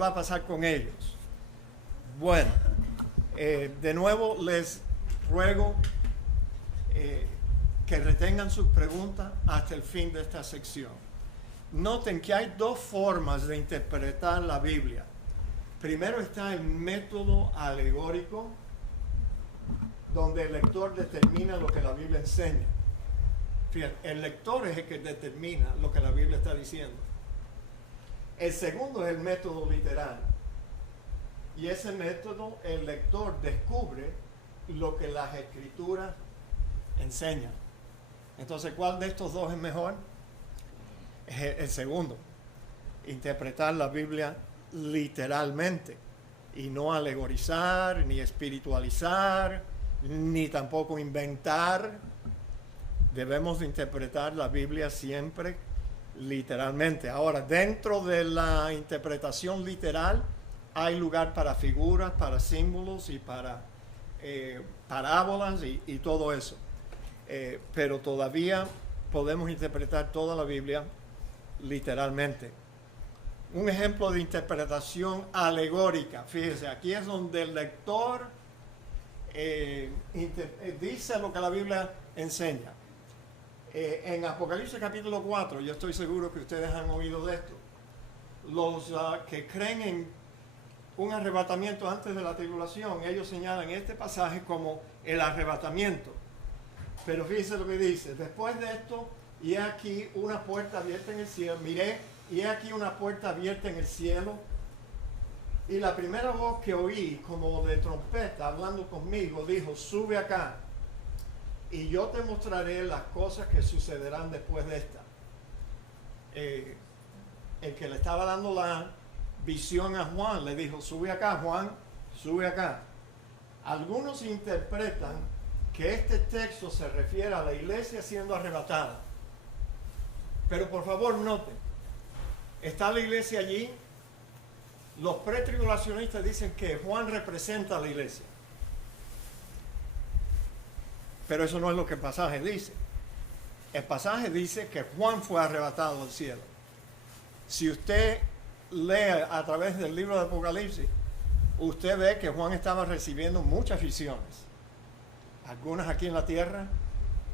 va a pasar con ellos? Bueno, de nuevo les ruego que retengan sus preguntas hasta el fin de esta sección. Noten que hay dos formas de interpretar la Biblia. Primero está el método alegórico, donde el lector determina lo que la Biblia enseña. Fíjate, el lector es el que determina lo que la Biblia está diciendo. El segundo es el método literal. Y ese método, el lector descubre lo que las escrituras enseñan. Entonces, ¿cuál de estos dos es mejor? Es el segundo. Interpretar la Biblia literalmente y no alegorizar, ni espiritualizar, ni tampoco inventar. Debemos de interpretar la Biblia siempre literalmente. Ahora, dentro de la interpretación literal hay lugar para figuras, para símbolos y para parábolas y todo eso. Pero todavía podemos interpretar toda la Biblia literalmente. Un ejemplo de interpretación alegórica. Fíjese, aquí es donde el lector dice lo que la Biblia enseña. En Apocalipsis capítulo 4, yo estoy seguro que ustedes han oído de esto. Los que creen en un arrebatamiento antes de la tribulación, ellos señalan este pasaje como el arrebatamiento. Pero fíjense lo que dice: después de esto, y he aquí una puerta abierta en el cielo. Miré, y he aquí una puerta abierta en el cielo. Y la primera voz que oí, como de trompeta, hablando conmigo, dijo: sube acá, y yo te mostraré las cosas que sucederán después de esta. El que le estaba dando la visión a Juan le dijo: sube acá, Juan, sube acá. Algunos interpretan que este texto se refiere a la iglesia siendo arrebatada. Pero por favor noten, está la iglesia allí. Los pretribulacionistas dicen que Juan representa a la iglesia. Pero eso no es lo que el pasaje dice. El pasaje dice que Juan fue arrebatado al cielo. Si usted lee a través del libro de Apocalipsis, usted ve que Juan estaba recibiendo muchas visiones. Algunas aquí en la tierra,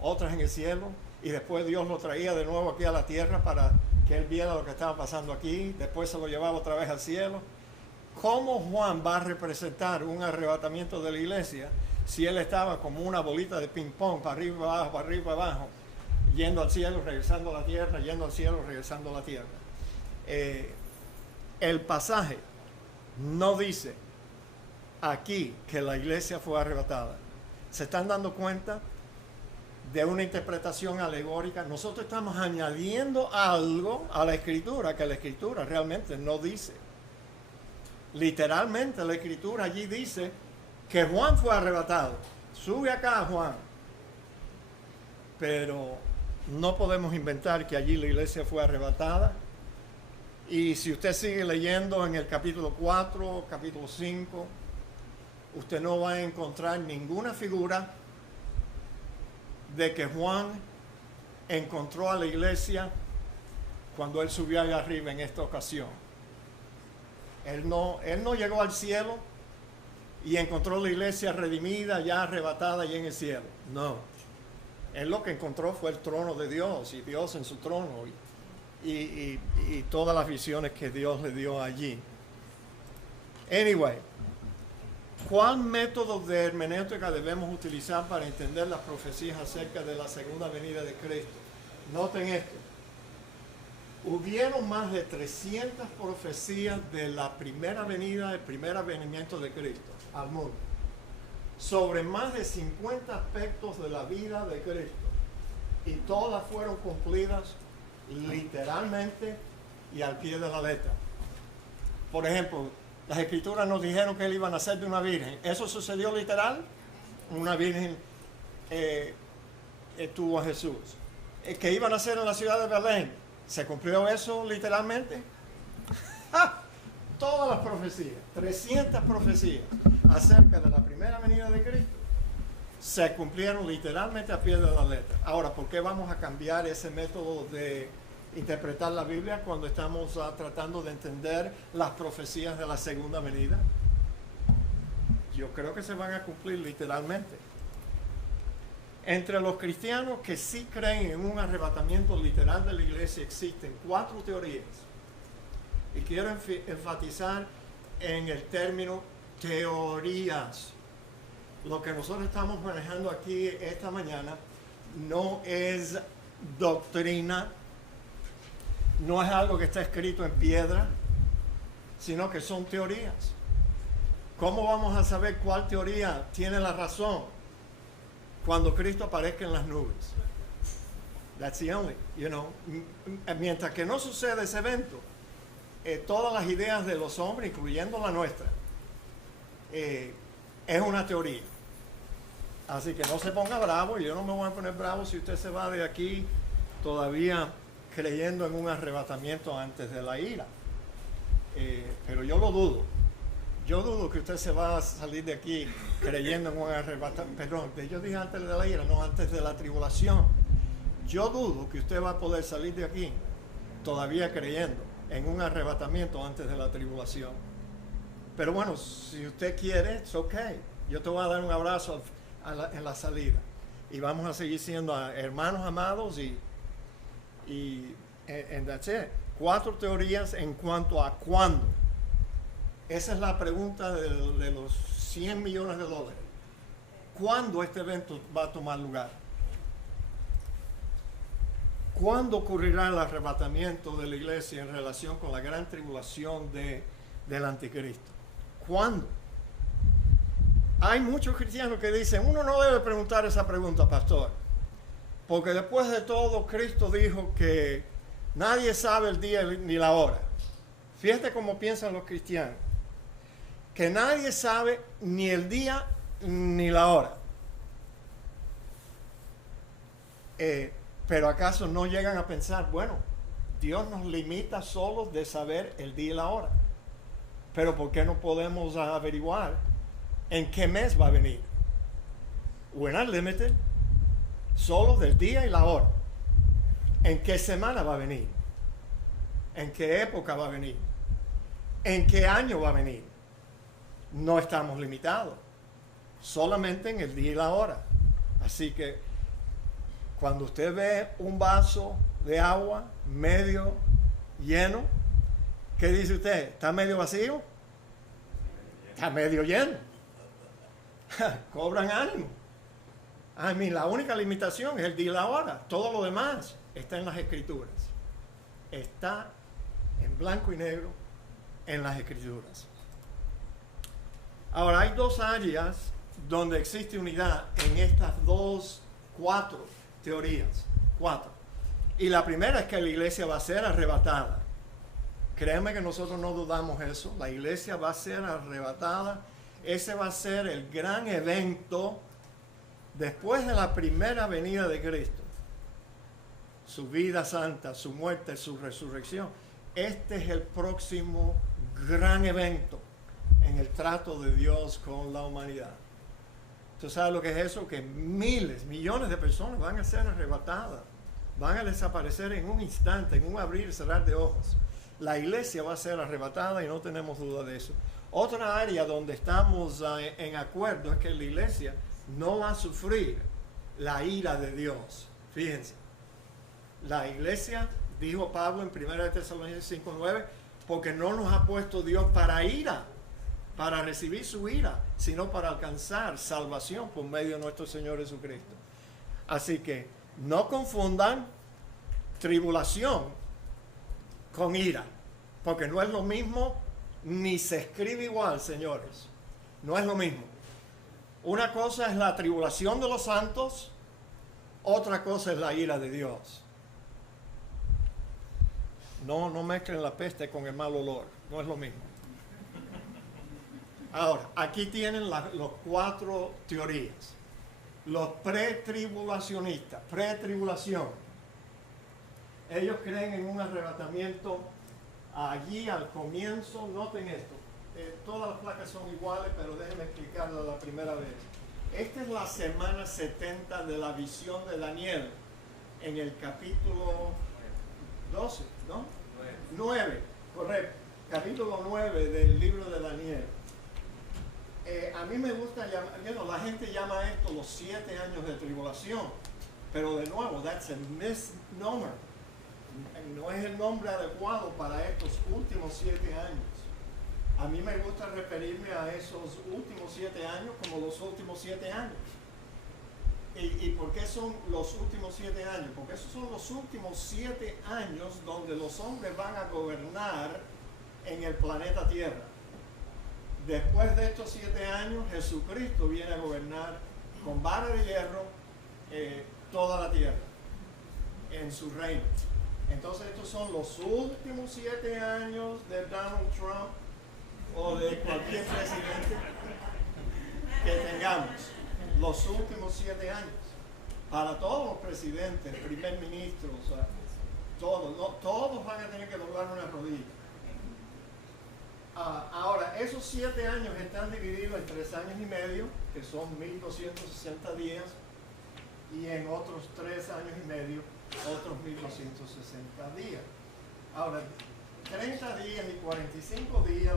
otras en el cielo, y después Dios lo traía de nuevo aquí a la tierra para que él viera lo que estaba pasando aquí. Después se lo llevaba otra vez al cielo. ¿Cómo Juan va a representar un arrebatamiento de la iglesia si él estaba como una bolita de ping pong, para arriba, abajo, yendo al cielo, regresando a la tierra, yendo al cielo, regresando a la tierra? El pasaje no dice aquí que la iglesia fue arrebatada. ¿Se están dando cuenta de una interpretación alegórica? Nosotros estamos añadiendo algo a la escritura que la escritura realmente no dice. Literalmente la escritura allí dice que Juan fue arrebatado. Sube acá, Juan. Pero no podemos inventar que allí la iglesia fue arrebatada. Y si usted sigue leyendo en el capítulo 4, capítulo 5, usted no va a encontrar ninguna figura de que Juan encontró a la iglesia cuando él subió allá arriba en esta ocasión. Él no llegó al cielo y encontró la iglesia redimida, ya arrebatada y en el cielo. No. Él lo que encontró fue el trono de Dios y Dios en su trono y todas las visiones que Dios le dio allí. Anyway, ¿cuál método de hermenéutica debemos utilizar para entender las profecías acerca de la segunda venida de Cristo? Noten esto. Hubieron más de 300 profecías de la primera venida, el primer advenimiento de Cristo al mundo, sobre más de 50 aspectos de la vida de Cristo, y todas fueron cumplidas literalmente y al pie de la letra. Por ejemplo, las escrituras nos dijeron que él iba a nacer de una virgen. ¿Eso sucedió literal? Una virgen tuvo a Jesús. Que iba a nacer en la ciudad de Belén. ¿Se cumplió eso literalmente? Todas las profecías, 300 profecías acerca de la primera venida de Cristo, se cumplieron literalmente a pie de la letra. Ahora, ¿por qué vamos a cambiar ese método de interpretar la Biblia cuando estamos tratando de entender las profecías de la segunda venida? Yo creo que se van a cumplir literalmente. Entre los cristianos que sí creen en un arrebatamiento literal de la iglesia existen 4 teorías. Y quiero enfatizar en el término teorías. Lo que nosotros estamos manejando aquí esta mañana no es doctrina, no es algo que está escrito en piedra, sino que son teorías. ¿Cómo vamos a saber cuál teoría tiene la razón? Cuando Cristo aparezca en las nubes. That's the only, mientras que no sucede ese evento, todas las ideas de los hombres, incluyendo la nuestra, es una teoría. Así que no se ponga bravo. Yo no me voy a poner bravo si usted se va de aquí todavía creyendo en un arrebatamiento antes de la ira. Pero yo lo dudo. Yo dudo que usted se va a salir de aquí creyendo en un arrebatamiento. Perdón, yo dije antes de la ira, no antes de la tribulación. Yo dudo que usted va a poder salir de aquí todavía creyendo en un arrebatamiento antes de la tribulación. Pero bueno, si usted quiere, it's okay. Yo te voy a dar un abrazo en la salida. Y vamos a seguir siendo hermanos amados y that's it. 4 teorías en cuanto a cuándo. Esa es la pregunta de los $100 millones. ¿Cuándo este evento va a tomar lugar? ¿Cuándo ocurrirá el arrebatamiento de la iglesia en relación con la gran tribulación del anticristo? ¿Cuándo? Hay muchos cristianos que dicen, uno no debe preguntar esa pregunta, pastor, porque después de todo Cristo dijo que nadie sabe el día ni la hora. Fíjate cómo piensan los cristianos, que nadie sabe ni el día ni la hora. Pero ¿acaso no llegan a pensar, bueno, Dios nos limita solo de saber el día y la hora? Pero ¿por qué no podemos averiguar en qué mes va a venir? We're not limited, solo del día y la hora. ¿En qué semana va a venir? ¿En qué época va a venir? ¿En qué año va a venir? No estamos limitados, solamente en el día y la hora. Así que cuando usted ve un vaso de agua medio lleno, ¿qué dice usted? ¿Está medio vacío? Está medio lleno. Cobran ánimo. La única limitación es el día y la hora. Todo lo demás está en las escrituras. Está en blanco y negro en las escrituras. Ahora, hay 2 áreas donde existe unidad en estas 4 teorías. 4. Y la primera es que la iglesia va a ser arrebatada. Créeme que nosotros no dudamos eso. La iglesia va a ser arrebatada. Ese va a ser el gran evento después de la primera venida de Cristo. Su vida santa, su muerte, su resurrección. Este es el próximo gran evento en el trato de Dios con la humanidad. ¿Tú sabes lo que es eso? Que miles, millones de personas van a ser arrebatadas. Van a desaparecer en un instante, en un abrir y cerrar de ojos. La iglesia va a ser arrebatada y no tenemos duda de eso. Otra área donde estamos en acuerdo es que la iglesia no va a sufrir la ira de Dios. Fíjense, la iglesia, dijo Pablo en 1 Tesalonicenses 5:9, porque no nos ha puesto Dios para ira, para recibir su ira, sino para alcanzar salvación por medio de nuestro Señor Jesucristo. Así que no confundan tribulación con ira, porque no es lo mismo, ni se escribe igual, señores. No es lo mismo. Una cosa es la tribulación de los santos, otra cosa es la ira de Dios. No mezclen la peste con el mal olor, no es lo mismo. Ahora, aquí tienen los 4 teorías. Los pretribulacionistas, pretribulación. Ellos creen en un arrebatamiento allí al comienzo. Noten esto. Todas las placas son iguales, pero déjenme explicarlo la primera vez. Esta es la semana 70 de la visión de Daniel en el capítulo 12, ¿no? 9, correcto. Capítulo 9 del libro de Daniel. A mí me gusta llamar, la gente llama esto los 7 años de tribulación, pero de nuevo, that's a misnomer. No es el nombre adecuado para estos últimos 7 años. A mí me gusta referirme a esos últimos 7 años como los últimos 7 años. ¿Y por qué son los últimos 7 años? Porque esos son los últimos 7 años donde los hombres van a gobernar en el planeta Tierra. Después de estos 7 años, Jesucristo viene a gobernar con vara de hierro toda la tierra en su reino. Entonces estos son los últimos 7 años de Donald Trump o de cualquier presidente que tengamos. Los últimos 7 años. Para todos los presidentes, primer ministro, o sea, todos van a tener que doblar una rodilla. Ahora, esos 7 años están divididos en 3 años y medio, que son 1260 días, y en otros 3 años y medio, otros 1260 días. Ahora, 30 días y 45 días,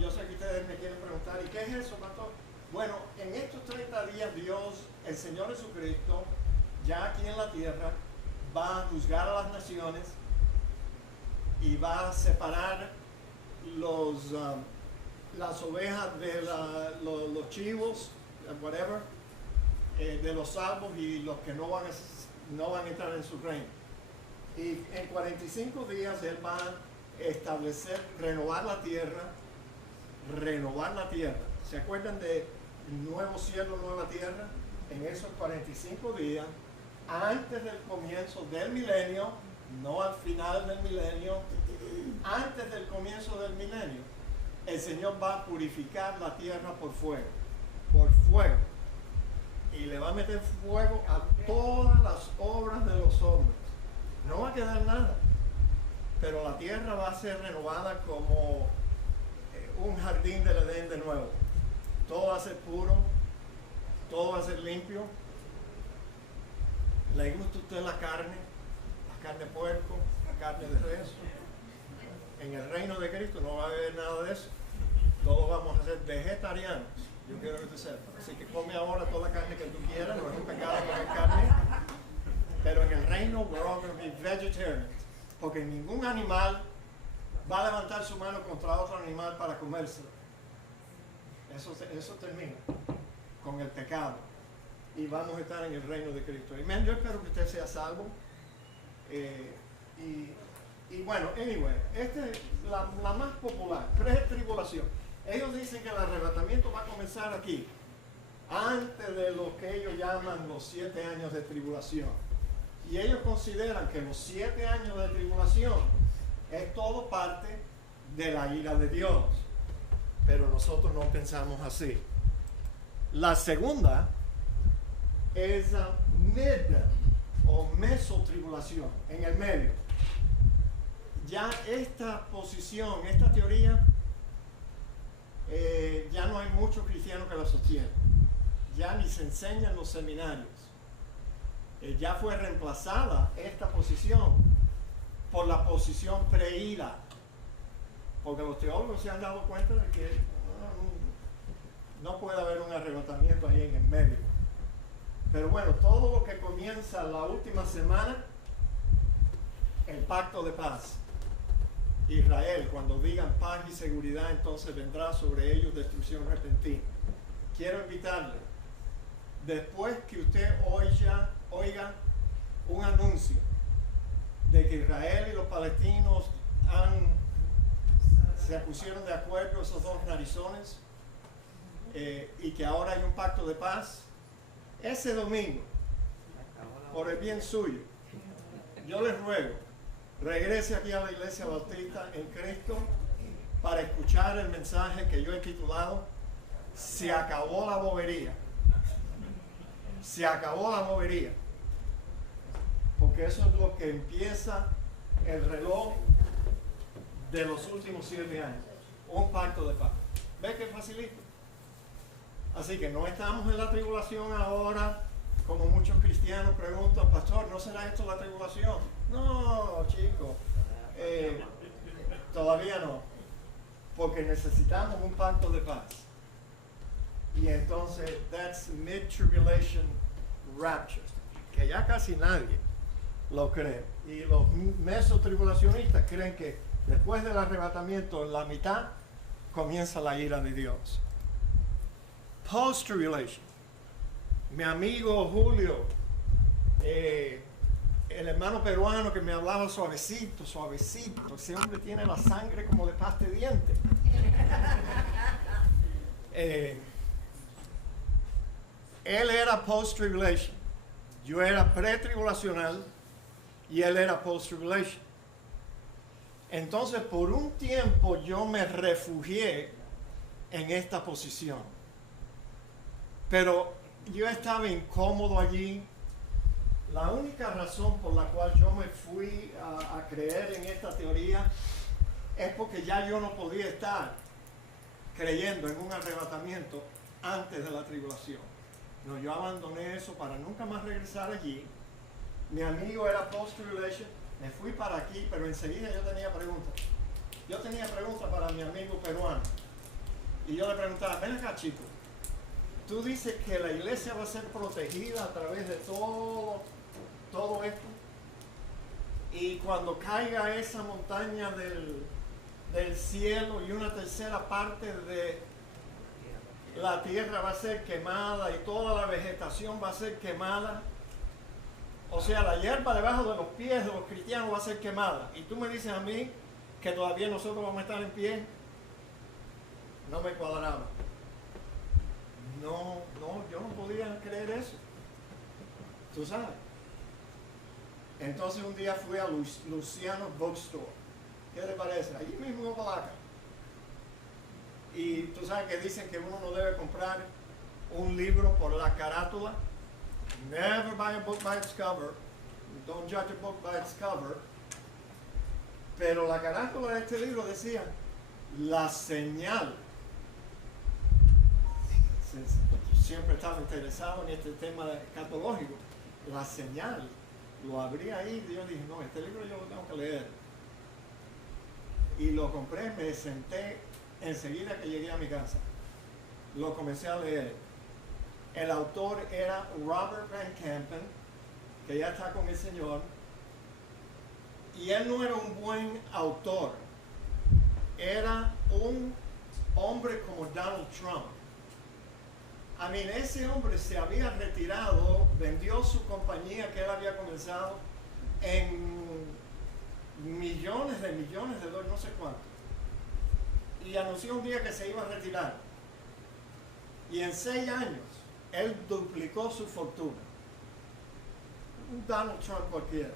yo sé que ustedes me quieren preguntar, ¿y qué es eso, pastor? Bueno, en estos 30 días Dios, el Señor Jesucristo, ya aquí en la tierra, va a juzgar a las naciones y va a separar las ovejas de los chivos, whatever, de los salvos y los que no van a entrar en su reino. Y en 45 días Él va a establecer, renovar la tierra. ¿Se acuerdan de nuevo cielo, nueva tierra? En esos 45 días, antes del comienzo del milenio, no al final del milenio, antes del comienzo del milenio, el Señor va a purificar la tierra por fuego, y le va a meter fuego a todas las obras de los hombres. No va a quedar nada, pero la tierra va a ser renovada como un jardín del Edén de nuevo. Todo va a ser puro, todo va a ser limpio. ¿Le gusta a usted la carne de puerco, la carne de res? En el reino de Cristo no va a haber nada de eso. Todos vamos a ser vegetarianos. Yo quiero que usted sepa. Así que come ahora toda la carne que tú quieras. No es un pecado comer carne. Pero en el reino we're all going to be vegetarians. Porque ningún animal va a levantar su mano contra otro animal para comérselo. Eso termina con el pecado. Y vamos a estar en el reino de Cristo. Amén. Yo espero que usted sea salvo. Y bueno, anyway, esta es la más popular, pre-tribulación. Ellos dicen que el arrebatamiento va a comenzar aquí, antes de lo que ellos llaman los 7 años de tribulación. Y ellos consideran que los 7 años de tribulación es todo parte de la ira de Dios. Pero nosotros no pensamos así. La segunda es mid o mesotribulación, en el medio. Ya esta posición, esta teoría, ya no hay muchos cristianos que la sostienen. Ya ni se enseña en los seminarios. Ya fue reemplazada esta posición por la posición preira. Porque los teólogos se han dado cuenta de que no puede haber un arrebatamiento ahí en el medio. Pero bueno, todo lo que comienza la última semana, el pacto de paz. Israel, cuando digan paz y seguridad, entonces vendrá sobre ellos destrucción repentina. Quiero invitarle, después que usted oiga un anuncio de que Israel y los palestinos se pusieron de acuerdo, esos dos narizones, y que ahora hay un pacto de paz, ese domingo, por el bien suyo, yo les ruego, regrese aquí a la Iglesia Bautista en Cristo para escuchar el mensaje que yo he titulado Se acabó la bobería. Se acabó la bobería. Porque eso es lo que empieza el reloj de los últimos 7 años. Un pacto de paz. ¿Ves qué facilito? Así que no estamos en la tribulación ahora, como muchos cristianos preguntan, pastor, ¿no será esto la tribulación? No, chico, todavía no, porque necesitamos un pacto de paz. Y entonces, that's mid-tribulation rapture, que ya casi nadie lo cree. Y los mesotribulacionistas creen que después del arrebatamiento, en la mitad, comienza la ira de Dios. Post-tribulation. Mi amigo Julio, el hermano peruano que me hablaba suavecito, suavecito, ese hombre tiene la sangre como de pasta de diente. Él era post-tribulation, yo era pre-tribulacional y él era post-tribulation. Entonces, por un tiempo yo me refugié en esta posición. Pero yo estaba incómodo allí. La única razón por la cual yo me fui a creer en esta teoría es porque ya yo no podía estar creyendo en un arrebatamiento antes de la tribulación. No, yo abandoné eso para nunca más regresar allí. Mi amigo era post-tribulation, me fui para aquí, pero enseguida yo tenía preguntas. Yo tenía preguntas para mi amigo peruano. Y yo le preguntaba, ven acá, chico, tú dices que la iglesia va a ser protegida a través de todo esto. Y cuando caiga esa montaña del cielo y una tercera parte de la tierra va a ser quemada y toda la vegetación va a ser quemada. O sea, la hierba debajo de los pies de los cristianos va a ser quemada. Y tú me dices a mí que todavía nosotros vamos a estar en pie. No me cuadraba. No, yo no podía creer eso. Tú sabes. Entonces un día fui a Luciano Bookstore. ¿Qué te parece? Allí mismo en Palaca. Y tú sabes que dicen que uno no debe comprar un libro por la carátula. Never buy a book by its cover. Don't judge a book by its cover. Pero la carátula de este libro decía la señal. Siempre estaba interesado en este tema escatológico. La señal. Lo abrí ahí y yo dije, no, este libro yo lo tengo que leer. Y lo compré, me senté enseguida que llegué a mi casa. Lo comencé a leer. El autor era Robert Van Campen, que ya está con el Señor. Y él no era un buen autor. Era un hombre como Donald Trump. Ese hombre se había retirado, vendió su compañía que él había comenzado en millones de dólares, no sé cuánto. Y anunció un día que se iba a retirar. Y en 6 años, él duplicó su fortuna. Un Donald Trump cualquiera.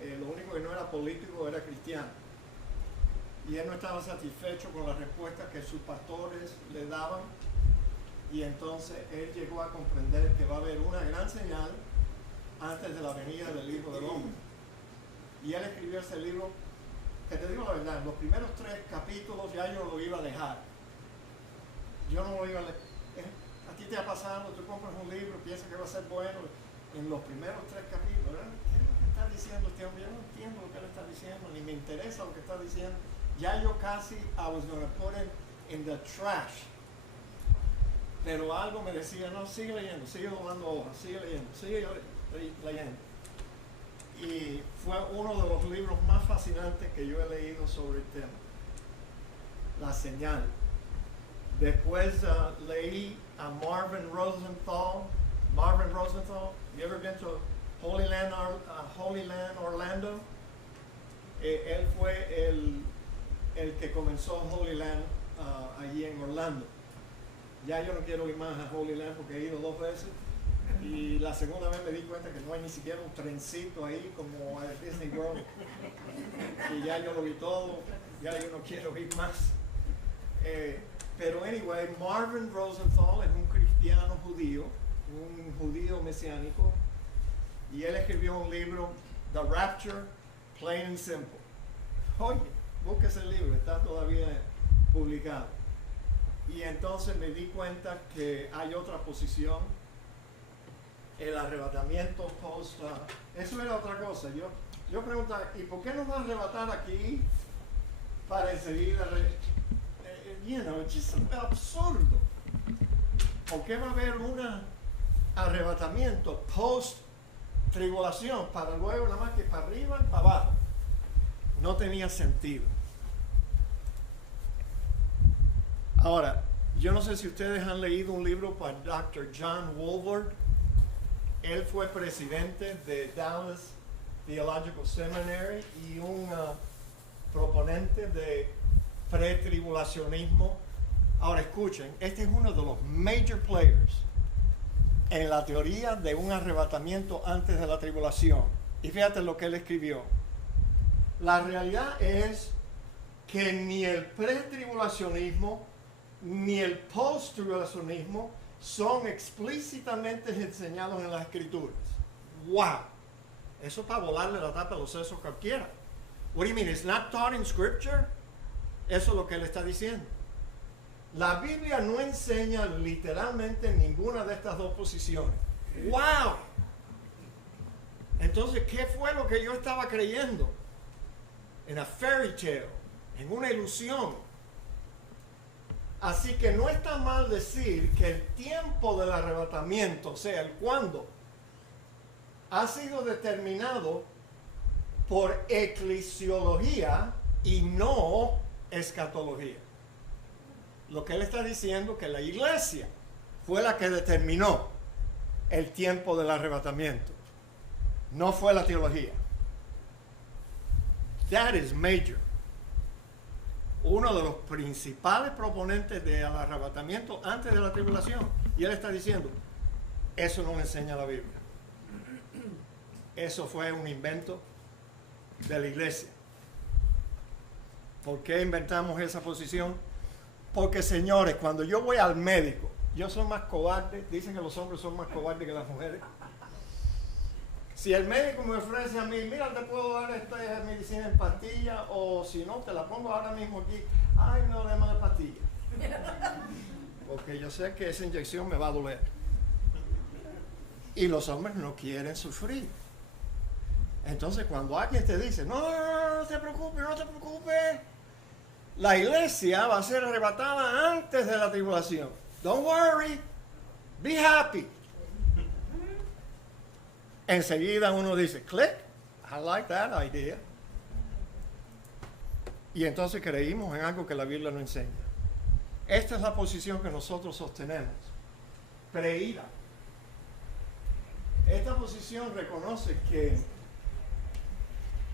Lo único que no era político era cristiano. Y él no estaba satisfecho con las respuestas que sus pastores le daban. Y entonces él llegó a comprender que va a haber una gran señal antes de la venida del Hijo del Hombre. Y él escribió ese libro, que te digo la verdad, en los primeros 3 capítulos ya yo lo iba a dejar. Yo no lo iba a leer. A ti te ha pasado, tú compras un libro, piensas que va a ser bueno, en los primeros 3 capítulos, ¿verdad? ¿Qué es lo que está diciendo este hombre? Yo no entiendo lo que él está diciendo, ni me interesa lo que está diciendo. Ya yo casi, I was going to put it in the trash. Pero algo me decía, no, sigue leyendo, sigue doblando hojas, sigue leyendo. Y fue uno de los libros más fascinantes que yo he leído sobre el tema. La señal. Después leí a Marvin Rosenthal. Marvin Rosenthal, you ever been to Holy Land, Orlando? Él fue el que comenzó Holy Land allí en Orlando. Ya yo no quiero ir más a Holy Land porque he ido 2 veces. Y la segunda vez me di cuenta que no hay ni siquiera un trencito ahí como a Disney World. Y ya yo lo vi todo, ya yo no quiero ir más. Pero anyway, Marvin Rosenthal es un cristiano judío, un judío mesiánico. Y él escribió un libro, The Rapture, Plain and Simple. Oye, busca ese libro, está todavía publicado. Y entonces me di cuenta que hay otra posición, el arrebatamiento post. Eso era otra cosa. Yo pregunto, ¿y por qué nos va a arrebatar aquí para enseguida? Es absurdo. ¿Por qué va a haber un arrebatamiento post tribulación para luego nada más que para arriba y para abajo? No tenía sentido. Ahora, yo no sé si ustedes han leído un libro por Dr. John Walvoord. Él fue presidente de Dallas Theological Seminary y un proponente de pretribulacionismo. Ahora escuchen, este es uno de los major players en la teoría de un arrebatamiento antes de la tribulación. Y fíjate lo que él escribió. La realidad es que ni el pretribulacionismo ni el post-tribulacionismo son explícitamente enseñados en las Escrituras. ¡Wow! Eso es para volarle la tapa a los sesos a cualquiera. What do you mean? It's not taught in Scripture? Eso es lo que él está diciendo. La Biblia no enseña literalmente ninguna de estas dos posiciones. ¡Wow! Entonces, ¿qué fue lo que yo estaba creyendo? En a fairy tale, en una ilusión. Así que no está mal decir que el tiempo del arrebatamiento, o sea, el cuándo, ha sido determinado por eclesiología y no escatología. Lo que él está diciendo es que la iglesia fue la que determinó el tiempo del arrebatamiento, no fue la teología. That is major. Uno de los principales proponentes del arrebatamiento antes de la tribulación. Y él está diciendo, eso no enseña la Biblia. Eso fue un invento de la iglesia. ¿Por qué inventamos esa posición? Porque, señores, cuando yo voy al médico, yo soy más cobarde. Dicen que los hombres son más cobardes que las mujeres. Si el médico me ofrece a mí, mira, te puedo dar esta medicina en pastilla, o si no, te la pongo ahora mismo aquí. Ay, no, déme la pastilla. Porque yo sé que esa inyección me va a doler. Y los hombres no quieren sufrir. Entonces, cuando alguien te dice, no te preocupes, no te preocupes, la iglesia va a ser arrebatada antes de la tribulación. Don't worry, be happy. Enseguida uno dice, click, I like that idea. Y entonces creímos en algo que la Biblia no enseña. Esta es la posición que nosotros sostenemos. Preíra. Esta posición reconoce que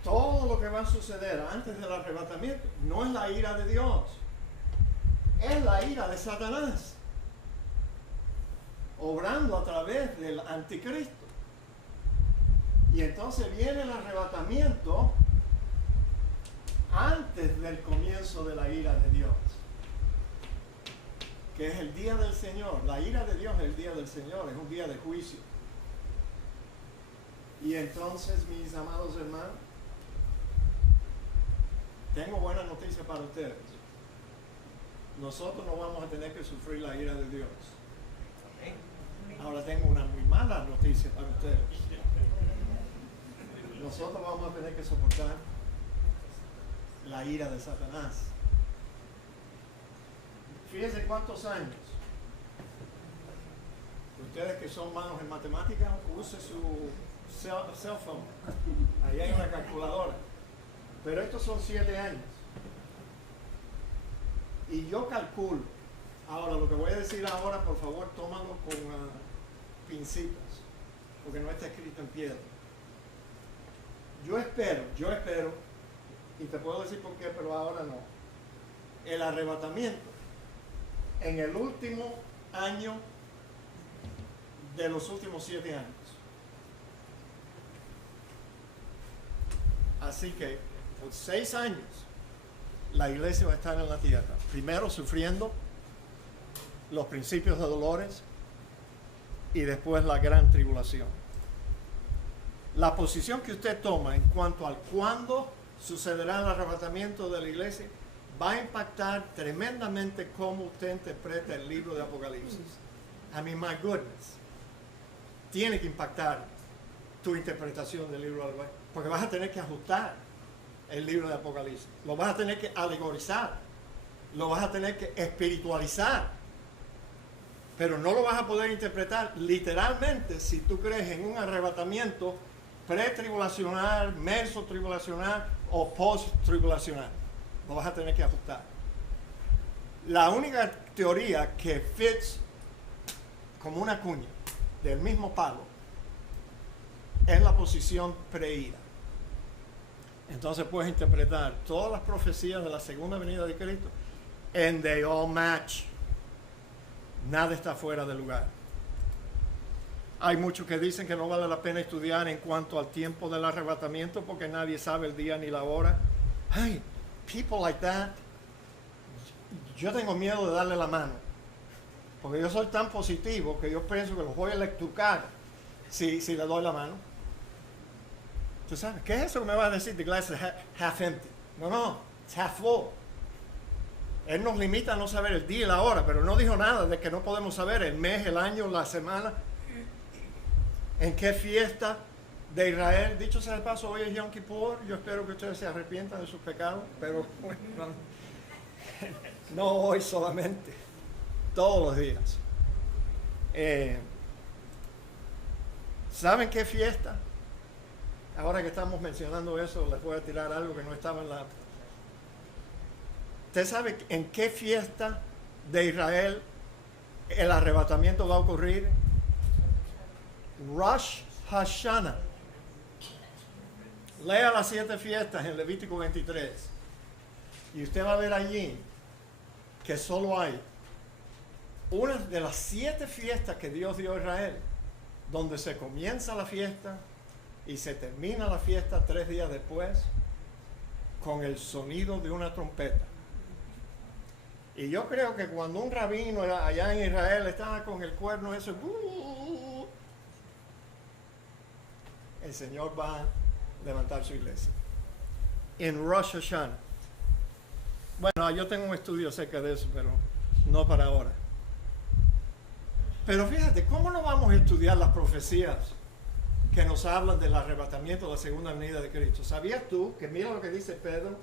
todo lo que va a suceder antes del arrebatamiento no es la ira de Dios, es la ira de Satanás, obrando a través del anticristo. Y entonces viene el arrebatamiento antes del comienzo de la ira de Dios, que es el día del Señor. La ira de Dios es el día del Señor, es un día de juicio. Y entonces, mis amados hermanos, tengo buena noticia para ustedes. Nosotros no vamos a tener que sufrir la ira de Dios. Ahora tengo una muy mala noticia para ustedes. Nosotros vamos a tener que soportar la ira de Satanás. Fíjense cuántos años. Ustedes que son malos en matemáticas, use su cell phone. Ahí hay una calculadora. Pero estos son 7 años. Y yo calculo. Ahora, lo que voy a decir ahora, por favor, tómalo con pincitas, porque no está escrito en piedra. Yo espero, y te puedo decir por qué, pero ahora no. El arrebatamiento en el último año de los últimos 7 años. Así que por 6 años la iglesia va a estar en la tierra, primero sufriendo los principios de dolores y después la gran tribulación. La posición que usted toma en cuanto al cuándo sucederá el arrebatamiento de la iglesia va a impactar tremendamente cómo usted interpreta el libro de Apocalipsis. I mean, my goodness. Tiene que impactar. tu interpretación del libro de Apocalipsis, porque vas a tener que ajustar el libro de Apocalipsis, lo vas a tener que alegorizar, lo vas a tener que espiritualizar, pero no lo vas a poder interpretar literalmente si tú crees en un arrebatamiento pretribulacional, mesotribulacional o post-tribulacional. Lo vas a tener que ajustar. La única teoría que fits como una cuña del mismo palo es la posición preída. Entonces puedes interpretar todas las profecías de la segunda venida de Cristo and they all match. Nada está fuera de lugar. Hay muchos que dicen que no vale la pena estudiar en cuanto al tiempo del arrebatamiento porque nadie sabe el día ni la hora. Hey, people like that, yo tengo miedo de darle la mano, porque yo soy tan positivo que yo pienso que los voy a electrocutar si le doy la mano. ¿Tú sabes? ¿Qué es eso que me vas a decir? The glass is half empty. No, it's half full. Él nos limita a no saber el día y la hora, pero no dijo nada de que no podemos saber el mes, el año, la semana, en qué fiesta de Israel. Dicho sea de paso, hoy es Yom Kippur. Yo espero que ustedes se arrepientan de sus pecados, pero bueno, no hoy solamente, todos los días. ¿Saben qué fiesta? Ahora que estamos mencionando eso, les voy a tirar algo que no estaba en la... ¿Usted sabe en qué fiesta de Israel el arrebatamiento va a ocurrir? Rosh Hashanah. Lea las 7 fiestas en Levítico 23. Y usted va a ver allí que solo hay una de las 7 fiestas que Dios dio a Israel, donde se comienza la fiesta y se termina la fiesta 3 días después con el sonido de una trompeta. Y yo creo que cuando un rabino allá en Israel estaba con el cuerno eso, el Señor va a levantar su iglesia. En Rosh Hashanah. Bueno, yo tengo un estudio acerca de eso, pero no para ahora. Pero fíjate, ¿cómo no vamos a estudiar las profecías que nos hablan del arrebatamiento de la segunda venida de Cristo? ¿Sabías tú que mira lo que dice Pedro,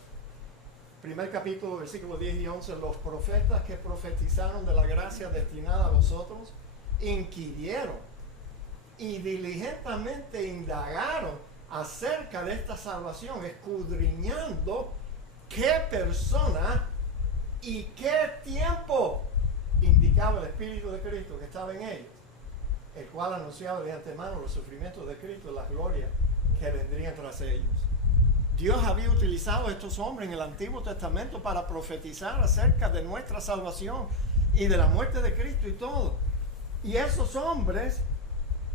primer capítulo, versículos 10 y 11, los profetas que profetizaron de la gracia destinada a vosotros, inquirieron y diligentemente indagaron acerca de esta salvación, escudriñando qué persona y qué tiempo indicaba el Espíritu de Cristo que estaba en ellos, el cual anunciaba de antemano los sufrimientos de Cristo y la gloria que vendrían tras ellos. Dios había utilizado a estos hombres en el Antiguo Testamento para profetizar acerca de nuestra salvación y de la muerte de Cristo y todo. Y esos hombres,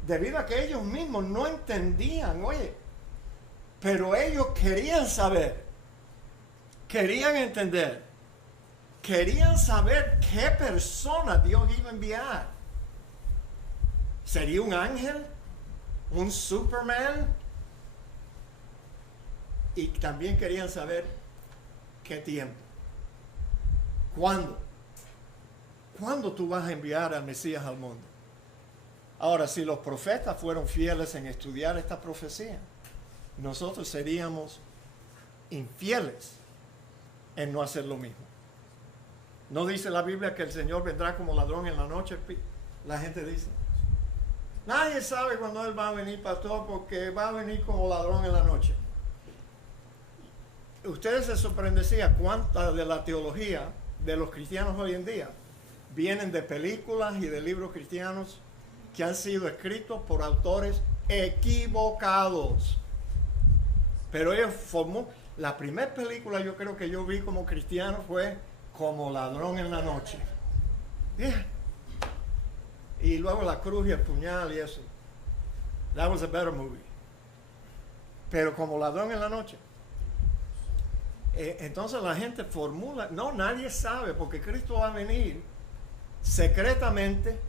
debido a que ellos mismos no entendían, oye, pero ellos querían saber, querían entender, querían saber qué persona Dios iba a enviar. ¿Sería un ángel? ¿Un Superman? Y también querían saber qué tiempo. ¿Cuándo? ¿Cuándo tú vas a enviar al Mesías al mundo? Ahora, si los profetas fueron fieles en estudiar esta profecía, nosotros seríamos infieles en no hacer lo mismo. ¿No dice la Biblia que el Señor vendrá como ladrón en la noche? La gente dice, nadie sabe cuándo Él va a venir, pastor, porque va a venir como ladrón en la noche. Ustedes se sorprenderían cuánta de la teología de los cristianos hoy en día vienen de películas y de libros cristianos que han sido escritos por autores equivocados. Pero ellos formó, la primera película yo creo que yo vi como cristiano fue Como ladrón en la noche. Yeah. Y luego la cruz y el puñal y eso. That was a better movie. Pero Como ladrón en la noche. Entonces la gente formula, no, nadie sabe, porque Cristo va a venir secretamente,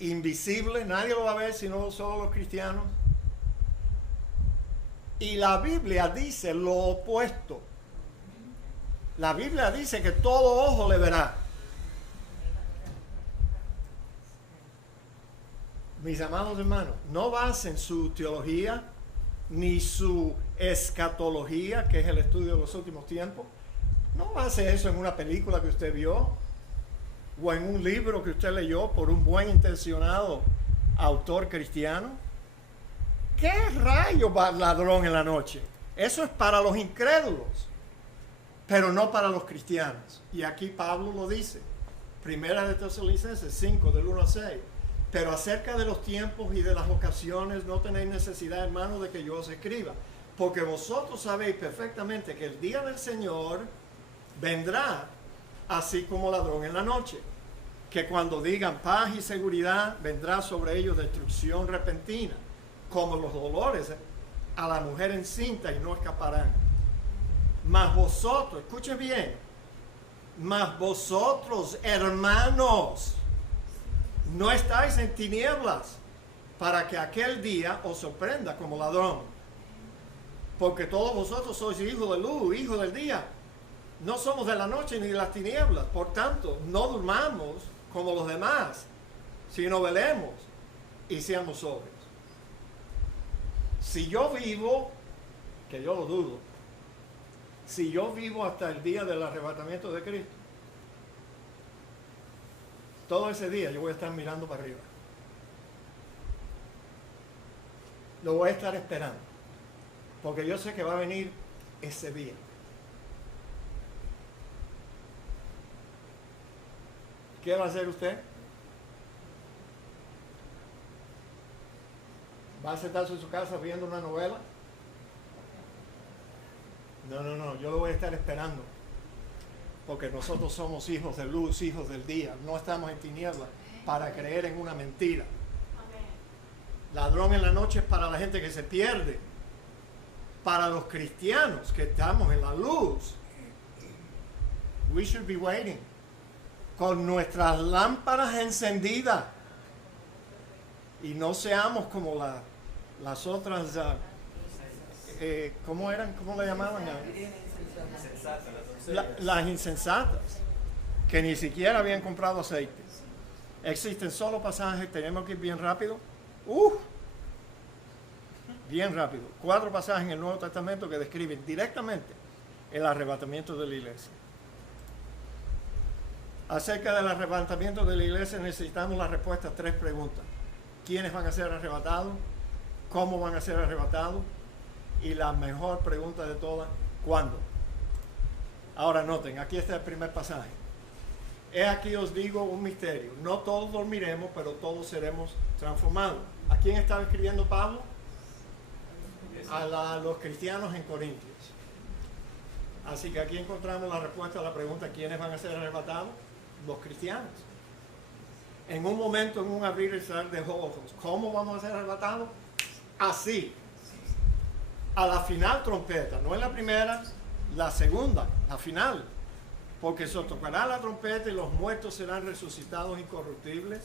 invisible, nadie lo va a ver sino solo los cristianos. Y la Biblia dice lo opuesto. La Biblia dice que todo ojo le verá. mis amados hermanos, no basen su teología ni su escatología, que es el estudio de los últimos tiempos. No base eso en una película que usted vio o en un libro que usted leyó por un buen intencionado autor cristiano. ¿Qué rayo va ladrón en la noche? Eso es para los incrédulos, pero no para los cristianos. Y aquí Pablo lo dice, Primera de Tesalonicenses 5, del 1 al 6. Pero acerca de los tiempos y de las ocasiones no tenéis necesidad, hermanos, de que yo os escriba, porque vosotros sabéis perfectamente que el día del Señor vendrá así como ladrón en la noche, que cuando digan paz y seguridad, vendrá sobre ellos destrucción repentina, como los dolores a la mujer encinta, y no escaparán. Mas vosotros, escuchen bien, mas vosotros, hermanos, no estáis en tinieblas, para que aquel día os sorprenda como ladrón. Porque todos vosotros sois hijos de luz, hijos del día. No somos de la noche ni de las tinieblas. Por tanto, no durmamos como los demás, sino velemos y seamos sobrios. Si yo vivo, que yo lo dudo, si yo vivo hasta el día del arrebatamiento de Cristo, todo ese día yo voy a estar mirando para arriba. Lo voy a estar esperando, porque yo sé que va a venir ese día. ¿Qué va a hacer usted? ¿Va a sentarse en su casa viendo una novela? No, yo lo voy a estar esperando. Porque nosotros somos hijos de luz, hijos del día. No estamos en tinieblas para creer en una mentira. Ladrón en la noche es para la gente que se pierde. Para los cristianos que estamos en la luz, we should be waiting, con nuestras lámparas encendidas, y no seamos como las otras, ¿cómo eran? ¿Cómo le llamaban? Las insensatas, que ni siquiera habían comprado aceite. Existen solo pasajes, tenemos que ir bien rápido. Bien rápido. 4 pasajes en el Nuevo Testamento que describen directamente el arrebatamiento de la iglesia. Acerca del arrebatamiento de la iglesia necesitamos la respuesta a 3 preguntas. ¿Quiénes van a ser arrebatados? ¿Cómo van a ser arrebatados? Y la mejor pregunta de todas, ¿cuándo? Ahora noten, aquí está el primer pasaje. He aquí os digo un misterio. No todos dormiremos, pero todos seremos transformados. ¿A quién estaba escribiendo Pablo? A los cristianos en Corintios. Así que aquí encontramos la respuesta a la pregunta, ¿quiénes van a ser arrebatados? Los cristianos. En un momento, en un abrir y cerrar de ojos. ¿Cómo vamos a ser arrebatados? Así. A la final trompeta, no en la primera, la segunda, la final. Porque se tocará la trompeta y los muertos serán resucitados incorruptibles.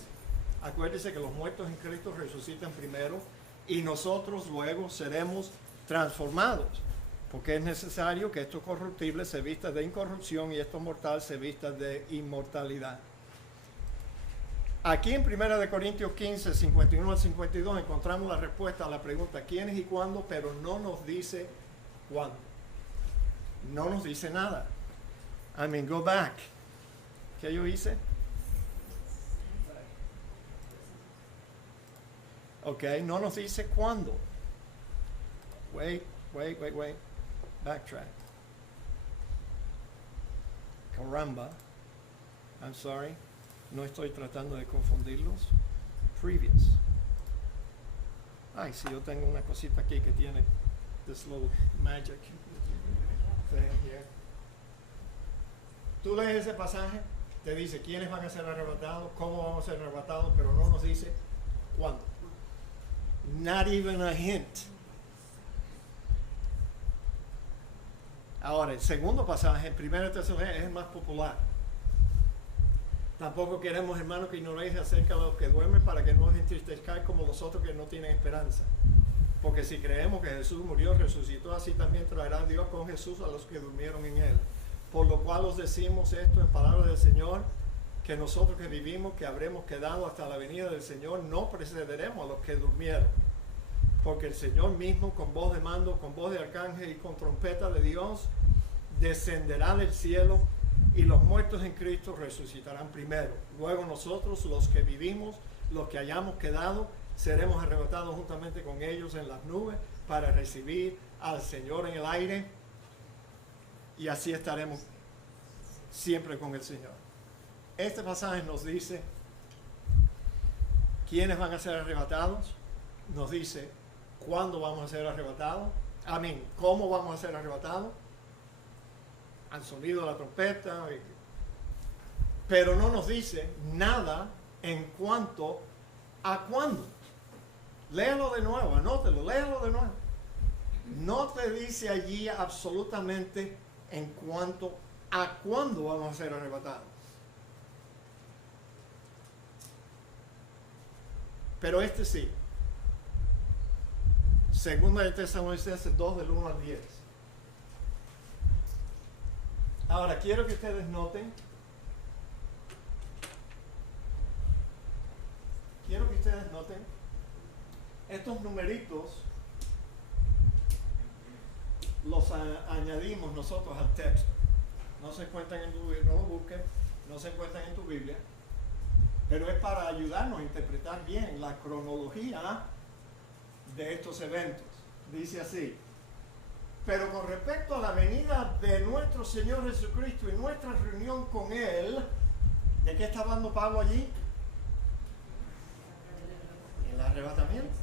Acuérdense que los muertos en Cristo resucitan primero y nosotros luego seremos transformados. Porque es necesario que estos corruptibles se vistan de incorrupción y estos mortales se vistan de inmortalidad. Aquí en 1 Corintios 15, 51 al 52 encontramos la respuesta a la pregunta ¿quiénes y cuándo? Pero no nos dice cuándo. No nos dice nada. Go back. ¿Qué yo hice? Ok, no nos dice cuándo. Wait. Backtrack. Caramba. I'm sorry. No estoy tratando de confundirlos. Previous. Ay, sí, yo tengo una cosita aquí que tiene this little magic thing here. Tú lees ese pasaje, te dice quiénes van a ser arrebatados, cómo vamos a ser arrebatados, pero no nos dice cuándo. Not even a hint. Ahora, el segundo pasaje, el 1 Tesalonicenses, es el más popular. Tampoco queremos, hermanos, que ignoréis acerca de los que duermen para que no os entristezcáis como los otros que no tienen esperanza. Porque si creemos que Jesús murió, resucitó, así también traerá Dios con Jesús a los que durmieron en él. Por lo cual os decimos esto en palabras del Señor, que nosotros que vivimos, que habremos quedado hasta la venida del Señor, no precederemos a los que durmieron. Porque el Señor mismo, con voz de mando, con voz de arcángel y con trompeta de Dios, descenderá del cielo y los muertos en Cristo resucitarán primero. Luego nosotros, los que vivimos, los que hayamos quedado, seremos arrebatados juntamente con ellos en las nubes para recibir al Señor en el aire, y así estaremos siempre con el Señor. Este pasaje nos dice quiénes van a ser arrebatados, nos dice cuándo vamos a ser arrebatados, cómo vamos a ser arrebatados, al sonido de la trompeta, pero no nos dice nada en cuanto a cuándo. Léelo de nuevo, anótelo, léelo de nuevo. No te dice allí absolutamente en cuanto a cuándo vamos a ser arrebatados. Pero este sí. Segunda de Tesalonicenses 2, del 1 al 10. Ahora, quiero que ustedes noten. Estos numeritos los añadimos nosotros al texto. No se encuentran en tu Biblia, no lo busques, no se encuentran en tu Biblia. Pero es para ayudarnos a interpretar bien la cronología de estos eventos. Dice así: pero con respecto a la venida de nuestro Señor Jesucristo y nuestra reunión con Él, ¿de qué está hablando Pablo allí? El arrebatamiento,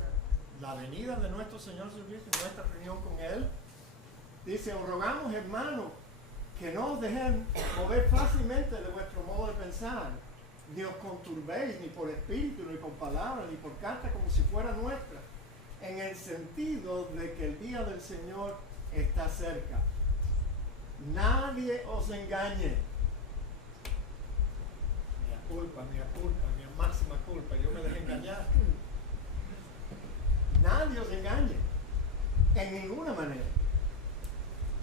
la venida de nuestro Señor Jesucristo y nuestra reunión con Él. Dice: os rogamos, hermanos, que no os dejen mover fácilmente de vuestro modo de pensar, ni os conturbéis, ni por espíritu, ni por palabra, ni por carta, como si fuera nuestra, en el sentido de que el día del Señor está cerca. Nadie os engañe. Mi máxima culpa, yo me dejé engañar. Nadie os engañe, en ninguna manera.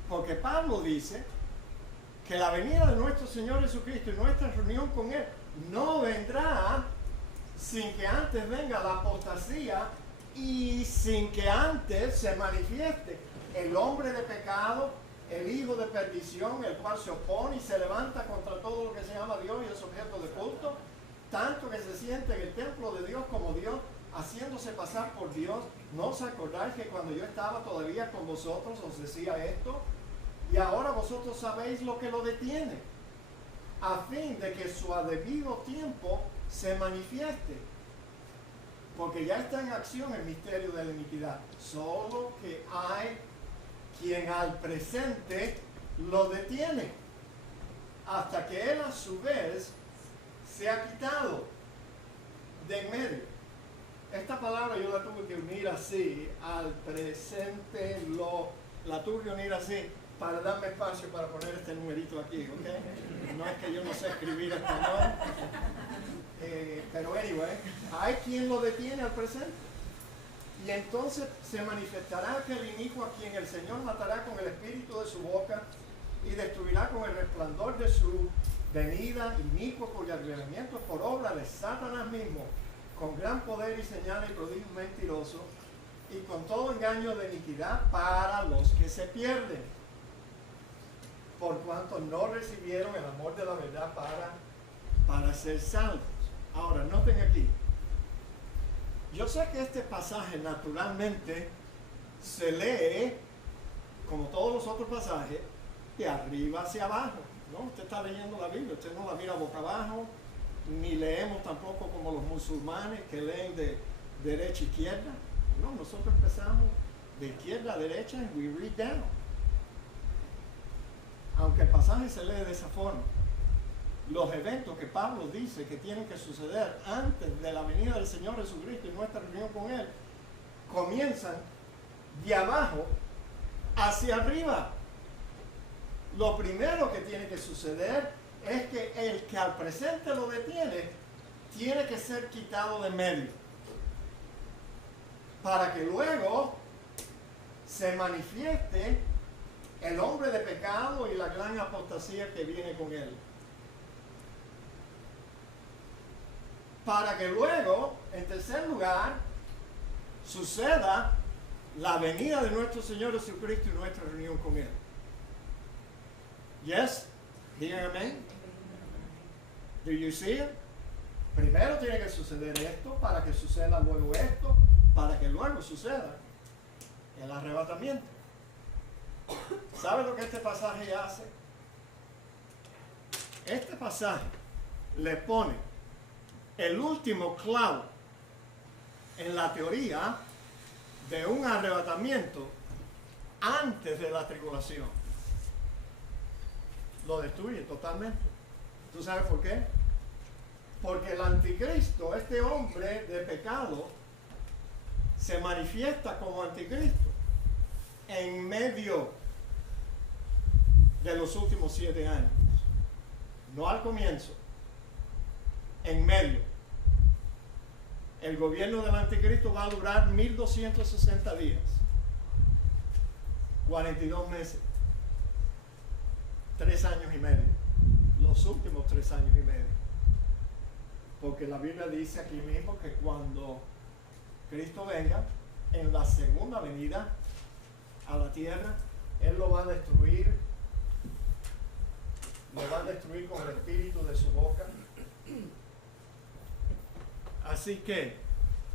Porque Pablo dice que la venida de nuestro Señor Jesucristo y nuestra reunión con Él no vendrá sin que antes venga la apostasía y sin que antes se manifieste el hombre de pecado, el hijo de perdición, el cual se opone y se levanta contra todo lo que se llama Dios y es objeto de culto, tanto que se siente en el templo de Dios como Dios, haciéndose pasar por Dios. ¿No os acordáis que cuando yo estaba todavía con vosotros os decía esto? Y ahora vosotros sabéis lo que lo detiene, a fin de que su debido tiempo se manifieste. Porque ya está en acción el misterio de la iniquidad. Solo que hay quien al presente lo detiene, hasta que él a su vez se ha quitado de en medio. Esta palabra yo la tuve que unir así, al presente la tuve que unir así, para darme espacio para poner este numerito aquí, ¿ok? No es que yo no sé escribir español, pero anyway, hay quien lo detiene al presente. Y entonces se manifestará aquel inicuo a quien el Señor matará con el espíritu de su boca y destruirá con el resplandor de su venida, inicuo cuyo advenimiento por obra de Satanás mismo, con gran poder y señales y prodigios mentirosos, y con todo engaño de iniquidad para los que se pierden, por cuanto no recibieron el amor de la verdad para ser salvos. Ahora, noten aquí. Yo sé que este pasaje naturalmente se lee, como todos los otros pasajes, de arriba hacia abajo, ¿no? Usted está leyendo la Biblia, usted no la mira boca abajo, ni leemos tampoco como los musulmanes que leen de derecha a izquierda. No, nosotros empezamos de izquierda a derecha y we read down. Aunque el pasaje se lee de esa forma, los eventos que Pablo dice que tienen que suceder antes de la venida del Señor Jesucristo y nuestra reunión con Él, comienzan de abajo hacia arriba. Lo primero que tiene que suceder es que el que al presente lo detiene tiene que ser quitado de medio, para que luego se manifieste el hombre de pecado y la gran apostasía que viene con él. para que luego, en tercer lugar, suceda la venida de nuestro Señor Jesucristo y nuestra reunión con Él. Yes? Digan amén. Do you see it? Primero tiene que suceder esto para que suceda luego esto, para que luego suceda el arrebatamiento. ¿Sabe lo que este pasaje hace? Este pasaje le pone el último clavo en la teoría de un arrebatamiento antes de la tribulación. Lo destruye totalmente. ¿Tú sabes por qué? Porque el anticristo, este hombre de pecado, se manifiesta como anticristo en medio de los últimos 7 años. No al comienzo, en medio. El gobierno del anticristo va a durar 1260 días, 42 meses, 3 años y medio, los últimos 3 años y medio. Porque la Biblia dice aquí mismo que cuando Cristo venga, en la segunda venida a la tierra, Él lo va a destruir. Lo va a destruir con el espíritu de su boca. Así que,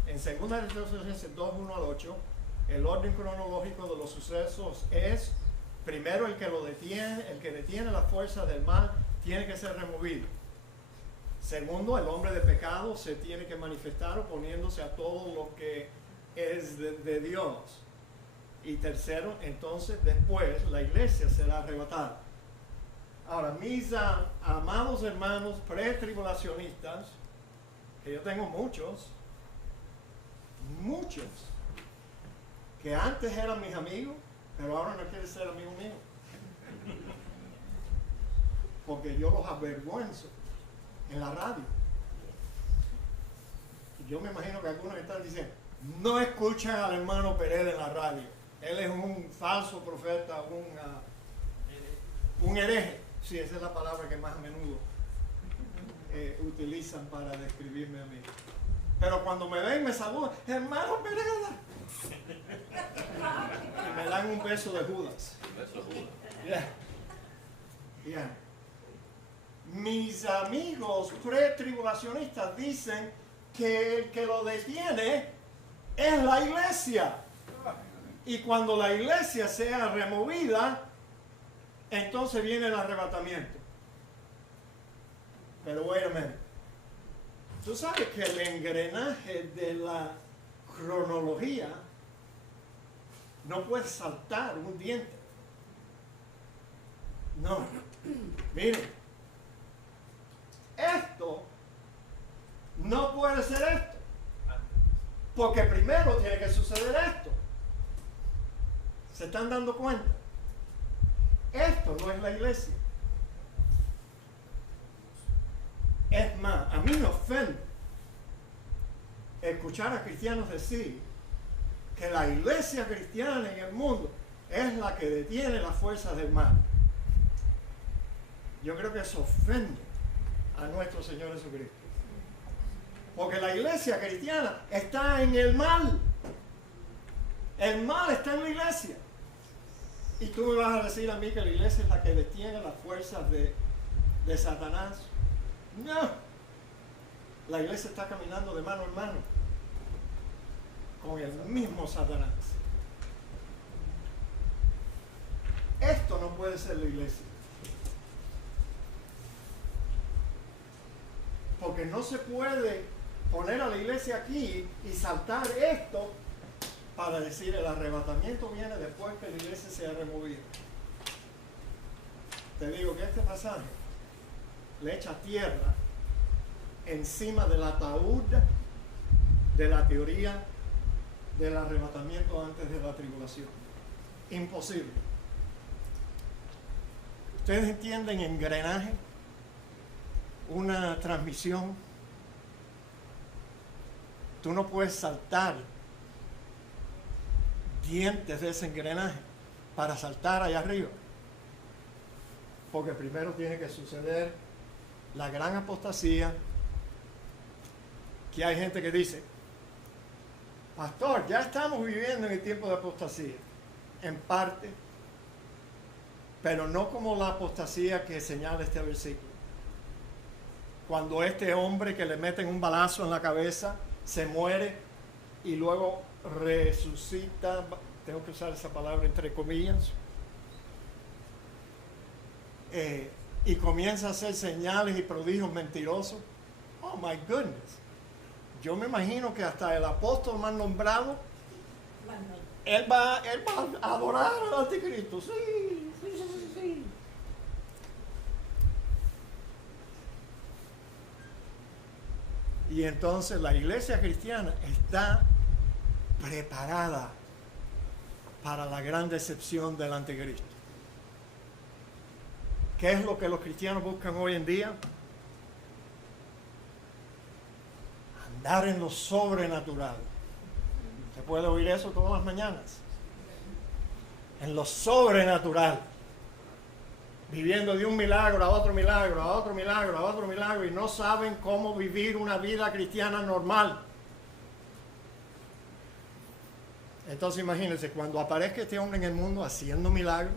en 2 Tesalonicenses 2, 1 al 8, el orden cronológico de los sucesos es: primero, el que lo detiene, el que detiene la fuerza del mal, tiene que ser removido. Segundo, el hombre de pecado se tiene que manifestar oponiéndose a todo lo que es de Dios. Y tercero, entonces, después, la iglesia será arrebatada. Ahora, mis amados hermanos pretribulacionistas, que yo tengo muchos, que antes eran mis amigos, pero ahora no quieren ser amigos míos. Porque yo los avergüenzo en la radio. Y yo me imagino que algunos están diciendo: no escuchan al hermano Pérez en la radio. Él es un falso profeta, un hereje. Sí, esa es la palabra que más a menudo utilizan para describirme a mí. Pero cuando me ven, me saludan: hermano Pereda. Y me dan un beso de Judas. Yeah. Mis amigos pretribulacionistas dicen que el que lo detiene es la iglesia. Y cuando la iglesia sea removida, entonces viene el arrebatamiento. Pero wait a minute. Tú sabes que el engranaje de la cronología no puede saltar un diente. No. Miren. Esto no puede ser esto. Porque primero tiene que suceder esto. ¿Se están dando cuenta? Esto no es la iglesia. Es más, a mí me ofende escuchar a cristianos decir que la iglesia cristiana en el mundo es la que detiene las fuerzas del mal. Yo creo que eso ofende a nuestro Señor Jesucristo. Porque la iglesia cristiana está en el mal. El mal está en la iglesia. Y tú me vas a decir a mí que la iglesia es la que detiene las fuerzas de Satanás. No. La iglesia está caminando de mano en mano con el mismo Satanás. Esto no puede ser la iglesia. Porque no se puede poner a la iglesia aquí y saltar esto para decir el arrebatamiento viene después que la iglesia sea removida. Te digo que este pasaje le echa tierra encima del ataúd de la teoría del arrebatamiento antes de la tribulación. Imposible. ¿Ustedes entienden engranaje? Una transmisión. Tú no puedes saltar dientes de ese engranaje para saltar allá arriba. Porque primero tiene que suceder la gran apostasía, que hay gente que dice, pastor, ya estamos viviendo en el tiempo de apostasía, en parte, pero no como la apostasía que señala este versículo. Cuando este hombre que le meten un balazo en la cabeza se muere y luego resucita, tengo que usar esa palabra entre comillas, y comienza a hacer señales y prodigios mentirosos. Oh my goodness. Yo me imagino que hasta el apóstol más nombrado, él va a adorar al anticristo. Sí. Y entonces la iglesia cristiana está preparada para la gran decepción del anticristo. ¿Qué es lo que los cristianos buscan hoy en día? Andar en lo sobrenatural. ¿Se puede oír eso todas las mañanas? En lo sobrenatural. Viviendo de un milagro a otro milagro, a otro milagro, a otro milagro, y no saben cómo vivir una vida cristiana normal. Entonces imagínense, cuando aparezca este hombre en el mundo haciendo milagros,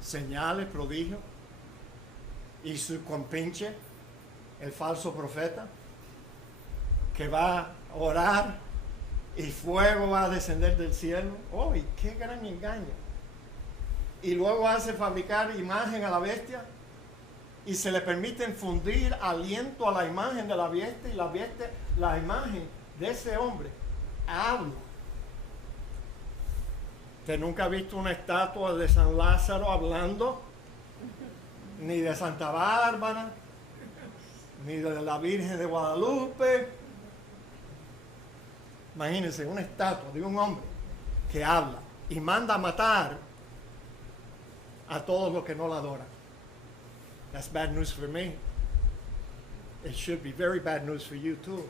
señales, prodigios, y su compinche, el falso profeta, que va a orar y fuego va a descender del cielo. ¡Oh, y qué gran engaño! Y luego hace fabricar imagen a la bestia y se le permite infundir aliento a la imagen de la bestia, y la imagen de ese hombre habla. ¿Usted nunca ha visto una estatua de San Lázaro hablando? Ni de Santa Bárbara, ni de la Virgen de Guadalupe. Imagínense una estatua de un hombre que habla y manda a matar a todos los que no la adoran. That's bad news for me. It should be very bad news for you too.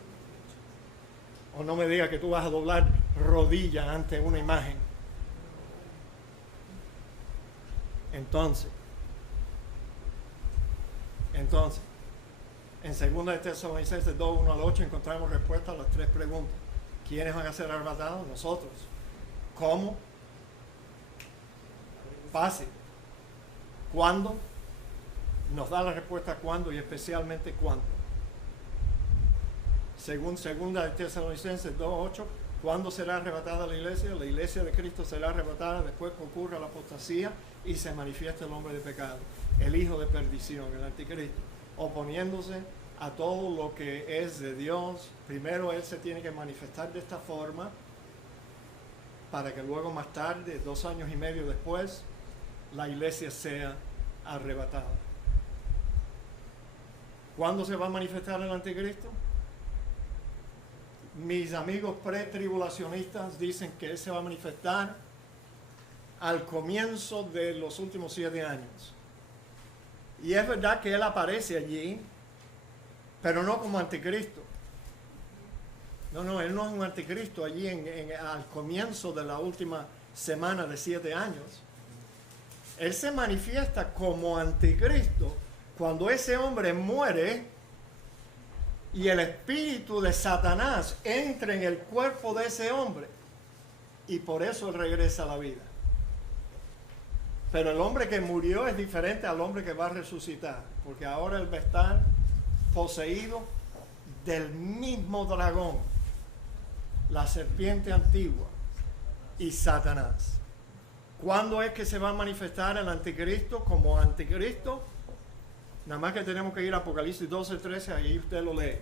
O no me diga que tú vas a doblar rodilla ante una imagen. Entonces, en 2 de Tesalonicenses 2, 1 al 8 encontramos respuesta a las 3 preguntas. ¿Quiénes van a ser arrebatados? Nosotros. ¿Cómo? Fácil. ¿Cuándo? Nos da la respuesta cuándo y especialmente cuándo. Según 2 de Tesalonicenses 2:8, ¿cuándo será arrebatada la iglesia? La iglesia de Cristo será arrebatada después que ocurra la apostasía y se manifieste el hombre de pecado, el hijo de perdición, el anticristo, oponiéndose a todo lo que es de Dios. Primero él se tiene que manifestar de esta forma para que luego más tarde, 2 años y medio después, la iglesia sea arrebatada. ¿Cuándo se va a manifestar el anticristo? Mis amigos pretribulacionistas dicen que él se va a manifestar al comienzo de los últimos 7 años. Y es verdad que él aparece allí, pero no como anticristo. No, él no es un anticristo allí al comienzo de la última semana de 7 años. Él se manifiesta como anticristo cuando ese hombre muere y el espíritu de Satanás entra en el cuerpo de ese hombre, y por eso él regresa a la vida. Pero el hombre que murió es diferente al hombre que va a resucitar, porque ahora él va a estar poseído del mismo dragón, la serpiente antigua y Satanás. ¿Cuándo es que se va a manifestar el anticristo como anticristo? Nada más que tenemos que ir a Apocalipsis 12:13, ahí usted lo lee.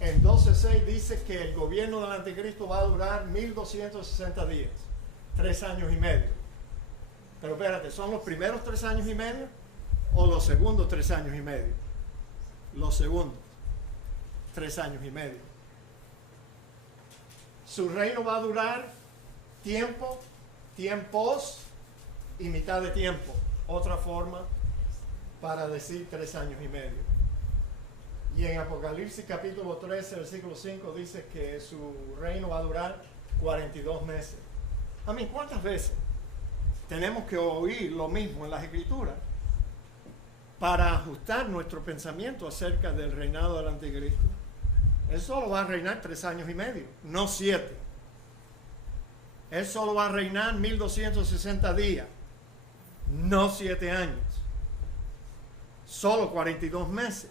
En 12:6 dice que el gobierno del anticristo va a durar 1260 días, 3 años y medio. Pero espérate, ¿son los primeros 3 años y medio o los segundos 3 años y medio? Los segundos 3 años y medio. Su reino va a durar tiempo, tiempos y mitad de tiempo. Otra forma para decir 3 años y medio. Y en Apocalipsis capítulo 13, versículo 5 dice que su reino va a durar 42 meses. ¿Cuántas veces tenemos que oír lo mismo en las Escrituras para ajustar nuestro pensamiento acerca del reinado del anticristo? Él solo va a reinar 3 años y medio, no 7. Él solo va a reinar 1260 días, no 7 años. Solo 42 meses.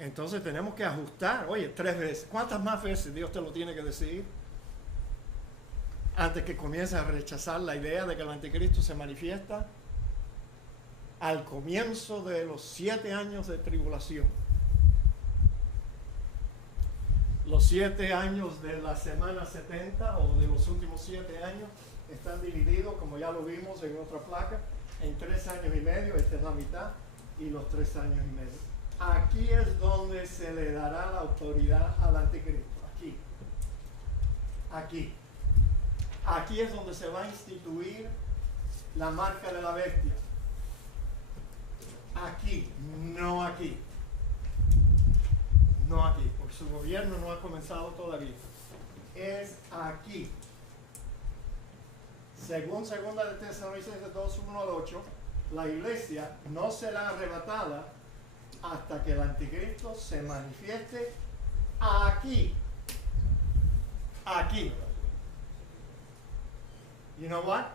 Entonces tenemos que ajustar. Oye, 3 veces. ¿Cuántas más veces Dios te lo tiene que decir? Antes que comiences a rechazar la idea de que el anticristo se manifiesta al comienzo de los 7 años de tribulación. Los 7 años de la semana 70 o de los últimos 7 años están divididos, como ya lo vimos en otra placa, en 3 años y medio. Esta es la mitad, y los 3 años y medio. Aquí es donde se le dará la autoridad al anticristo. Aquí. Aquí. Aquí es donde se va a instituir la marca de la bestia. Aquí, no aquí. No aquí, porque su gobierno no ha comenzado todavía. Es aquí. Según 2 de Tesalonicenses 2, 1 al 8, la iglesia no será arrebatada hasta que el anticristo se manifieste aquí. Aquí. You know what?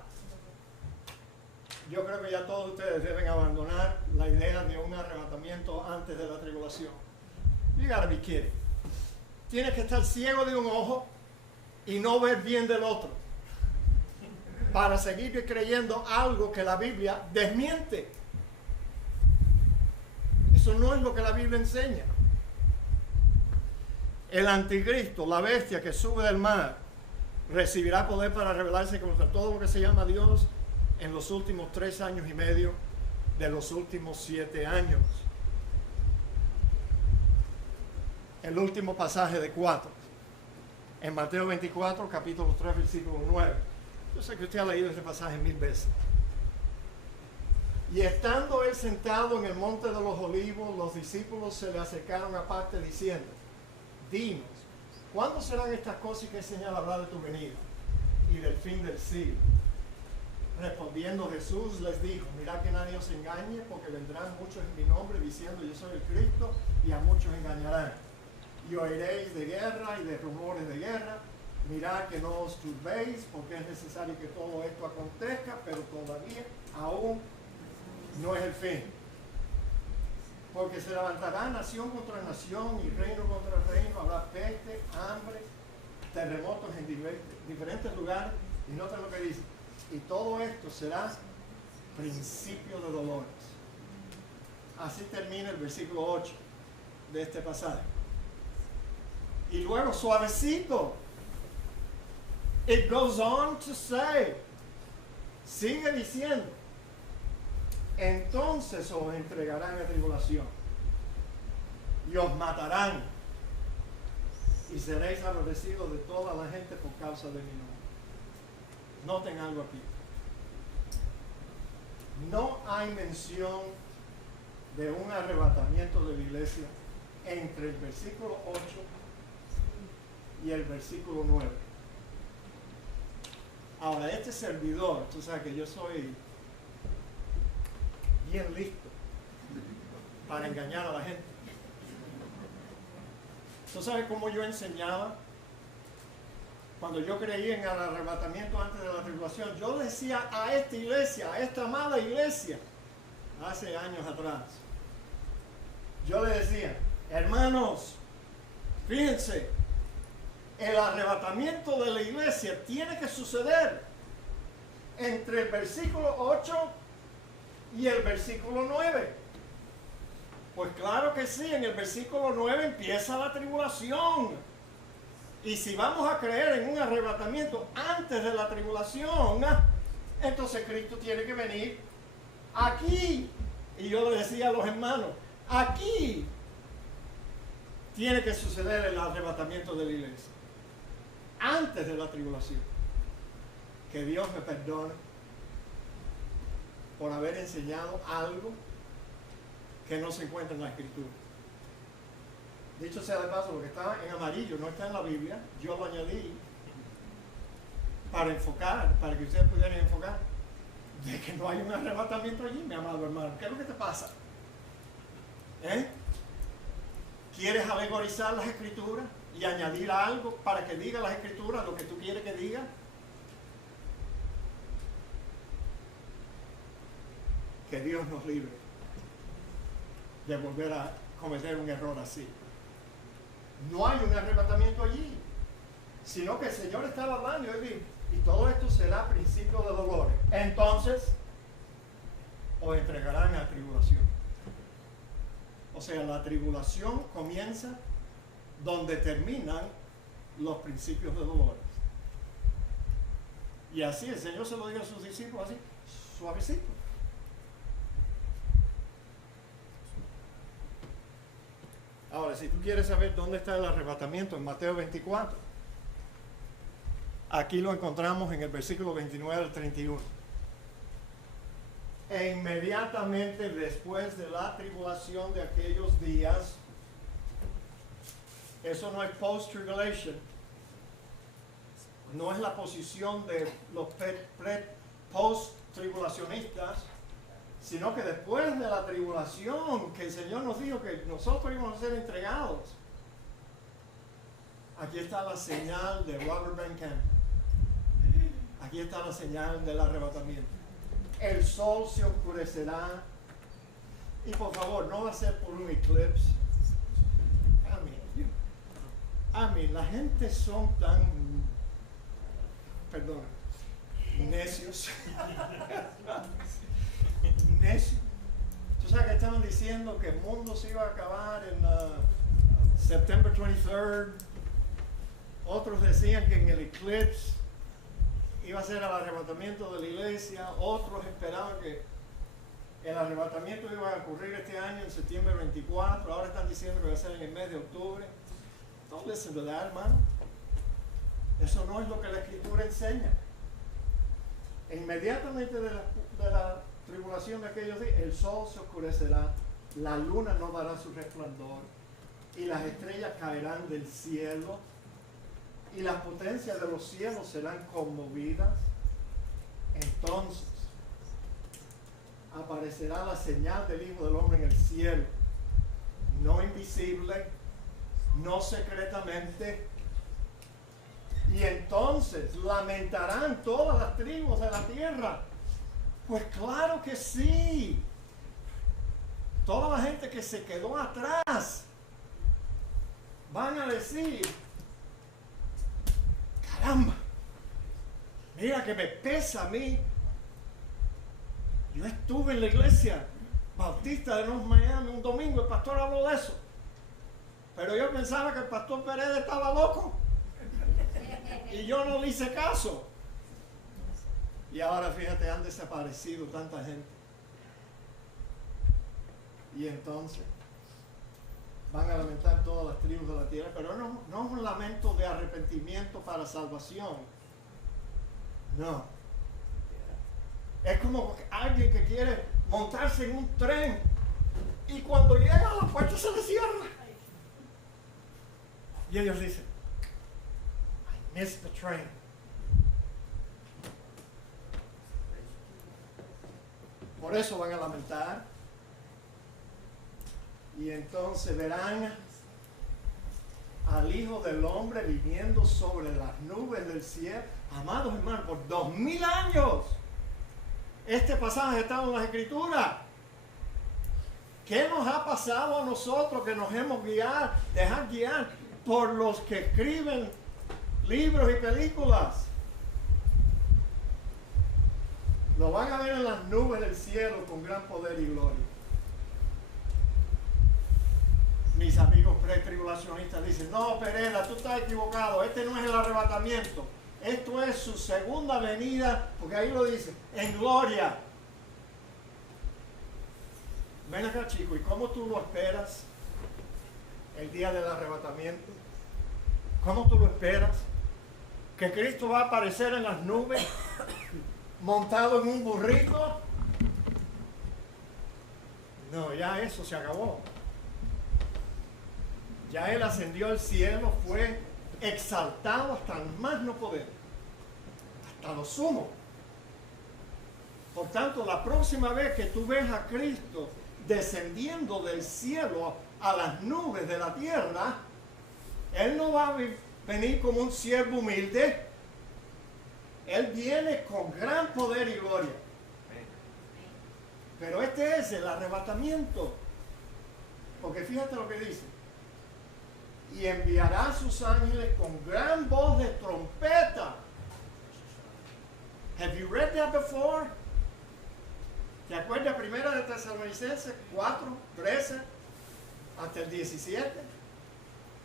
Yo creo que ya todos ustedes deben abandonar la idea de un arrebatamiento antes de la tribulación. You gotta be kidding. Tienes que estar ciego de un ojo y no ver bien del otro para seguir creyendo algo que la Biblia desmiente. Eso no es lo que la Biblia enseña. El anticristo, la bestia que sube del mar, recibirá poder para rebelarse contra todo lo que se llama Dios en los últimos 3 años y medio de los últimos 7 años. El último pasaje de 4, en Mateo 24, capítulo 3, versículo 9. Yo sé que usted ha leído este pasaje 1000 veces. Y estando él sentado en el monte de los olivos, los discípulos se le acercaron aparte diciendo: dinos, ¿cuándo serán estas cosas y qué señal habrá de tu venida y del fin del siglo? Respondiendo Jesús les dijo: mirad que nadie os engañe, porque vendrán muchos en mi nombre diciendo yo soy el Cristo, y a muchos engañarán. Y oiréis de guerra y de rumores de guerra. Mirad que no os turbéis, porque es necesario que todo esto acontezca, pero todavía aún no es el fin. Porque se levantará nación contra nación y reino contra reino, habrá peste, hambre, terremotos en diferentes lugares. Y noten lo que dice: y todo esto será principio de dolores. Así termina el versículo 8 de este pasaje. Y luego, suavecito, it goes on to say, sigue diciendo, entonces os entregarán a tribulación y os matarán y seréis aborrecidos de toda la gente por causa de mi nombre. Noten algo aquí. No hay mención de un arrebatamiento de la iglesia entre el versículo 8 y el versículo 9. Ahora, este servidor, tú sabes que yo soy bien listo para engañar a la gente. ¿Tú sabes cómo yo enseñaba? Cuando yo creía en el arrebatamiento antes de la tribulación, yo decía a esta iglesia, a esta mala iglesia, hace años atrás, yo le decía: hermanos, fíjense, el arrebatamiento de la iglesia tiene que suceder entre el versículo 8 y el versículo 9. Pues claro que sí, en el versículo 9 empieza la tribulación. Y si vamos a creer en un arrebatamiento antes de la tribulación, entonces Cristo tiene que venir aquí. Y yo le decía a los hermanos: aquí tiene que suceder el arrebatamiento de la iglesia, antes de la tribulación. Que Dios me perdone por haber enseñado algo que no se encuentra en la Escritura. Dicho sea de paso, lo que está en amarillo no está en la Biblia. Yo lo añadí para enfocar, para que ustedes pudieran enfocar de que no hay un arrebatamiento allí, mi amado hermano. ¿Qué es lo que te pasa? ¿Quieres alegorizar las escrituras y añadir algo para que diga las escrituras lo que tú quieres que diga? Que Dios nos libre de volver a cometer un error así. No hay un arrebatamiento allí, sino que el Señor estaba hablando y él dijo, y todo esto será principio de dolores. Entonces, os entregarán a tribulación. O sea, la tribulación comienza donde terminan los principios de dolores. Y así el Señor se lo dijo a sus discípulos, así, suavecito. Ahora, si tú quieres saber dónde está el arrebatamiento, en Mateo 24, aquí lo encontramos en el versículo 29 al 31. E inmediatamente después de la tribulación de aquellos días, eso no es post-tribulation, no es la posición de los post-tribulacionistas, sino que después de la tribulación, que el Señor nos dijo que nosotros íbamos a ser entregados. Aquí está la señal de Robert Van Camp. Aquí está la señal del arrebatamiento. El sol se oscurecerá. Y por favor, no va a ser por un eclipse. Amén. La gente son tan, perdón, necios. Necios. Tú sabes que estaban diciendo que el mundo se iba a acabar en September 23rd. Otros decían que en el eclipse iba a ser el arrebatamiento de la iglesia. Otros esperaban que el arrebatamiento iba a ocurrir este año en septiembre 24. Ahora están diciendo que va a ser en el mes de octubre. Don't listen to that, hermano. Eso no es lo que la Escritura enseña. E inmediatamente de la tribulación de aquellos días, el sol se oscurecerá, la luna no dará su resplandor, y las estrellas caerán del cielo, y las potencias de los cielos serán conmovidas. Entonces aparecerá la señal del Hijo del Hombre en el cielo, no invisible, no secretamente. Y entonces lamentarán todas las tribus de la tierra. Pues claro que sí. Toda la gente que se quedó atrás van a decir, caramba, mira que me pesa a mí. Yo estuve en la iglesia bautista de North Miami un domingo, el pastor habló de eso. Pero yo pensaba que el pastor Pérez estaba loco. Y yo no le hice caso. Y ahora fíjate, han desaparecido tanta gente. Y entonces van a lamentar todas las tribus de la tierra. Pero no es un lamento de arrepentimiento para salvación. No. Es como alguien que quiere montarse en un tren y cuando llega a la puerta se le cierra. Y ellos dicen, I missed the train. Por eso van a lamentar. Y entonces verán al Hijo del Hombre viniendo sobre las nubes del cielo. Amados hermanos, por 2000 años este pasaje estaba en las Escrituras. ¿Qué nos ha pasado a nosotros que nos hemos dejado guiar por los que escriben libros y películas? Lo van a ver en las nubes del cielo con gran poder y gloria. Mis amigos pretribulacionistas dicen, no, Pereda, tú estás equivocado, este no es el arrebatamiento, esto es su segunda venida, porque ahí lo dice, en gloria. Ven acá, chico, ¿y cómo tú lo esperas el día del arrebatamiento? ¿Cómo tú lo esperas? ¿Que Cristo va a aparecer en las nubes montado en un burrito? No, ya eso se acabó. Ya Él ascendió al cielo, fue exaltado hasta el más no poder, hasta lo sumo. Por tanto, la próxima vez que tú ves a Cristo descendiendo del cielo a las nubes de la tierra, Él no va a venir como un siervo humilde. Él viene con gran poder y gloria. Pero este es el arrebatamiento. Porque fíjate lo que dice. Y enviará a sus ángeles con gran voz de trompeta. Have you read that before? ¿Te acuerdas primera de Tesalonicenses 4, 13 hasta el 17?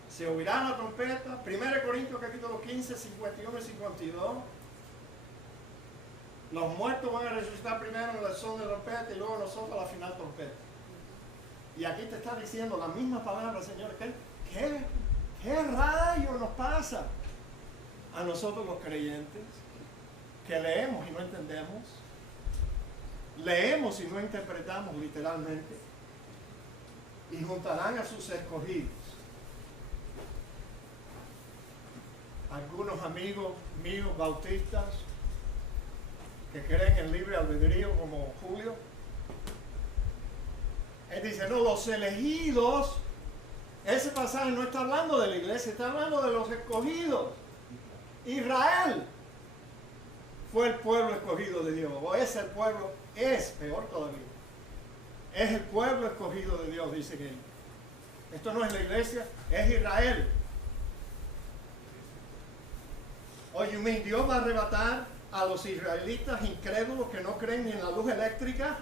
Se oirá la trompeta. 1 Corintios capítulo 15, 51 y 52. Los muertos van a resucitar primero en el son de trompeta y luego nosotros a la final trompeta. Y aquí te está diciendo la misma palabra, Señor. ¿Qué rayos nos pasa a nosotros los creyentes? Que leemos y no entendemos. Leemos y no interpretamos literalmente. Y juntarán a sus escogidos. Algunos amigos míos bautistas que creen en libre albedrío como Julio, él dice, no, los elegidos, ese pasaje no está hablando de la iglesia, está hablando de los escogidos. Israel fue el pueblo escogido de Dios, o es el pueblo, es peor todavía, es el pueblo escogido de Dios, dice que esto no es la iglesia, es Israel. Oye, Dios va a arrebatar a los israelitas incrédulos que no creen ni en la luz eléctrica.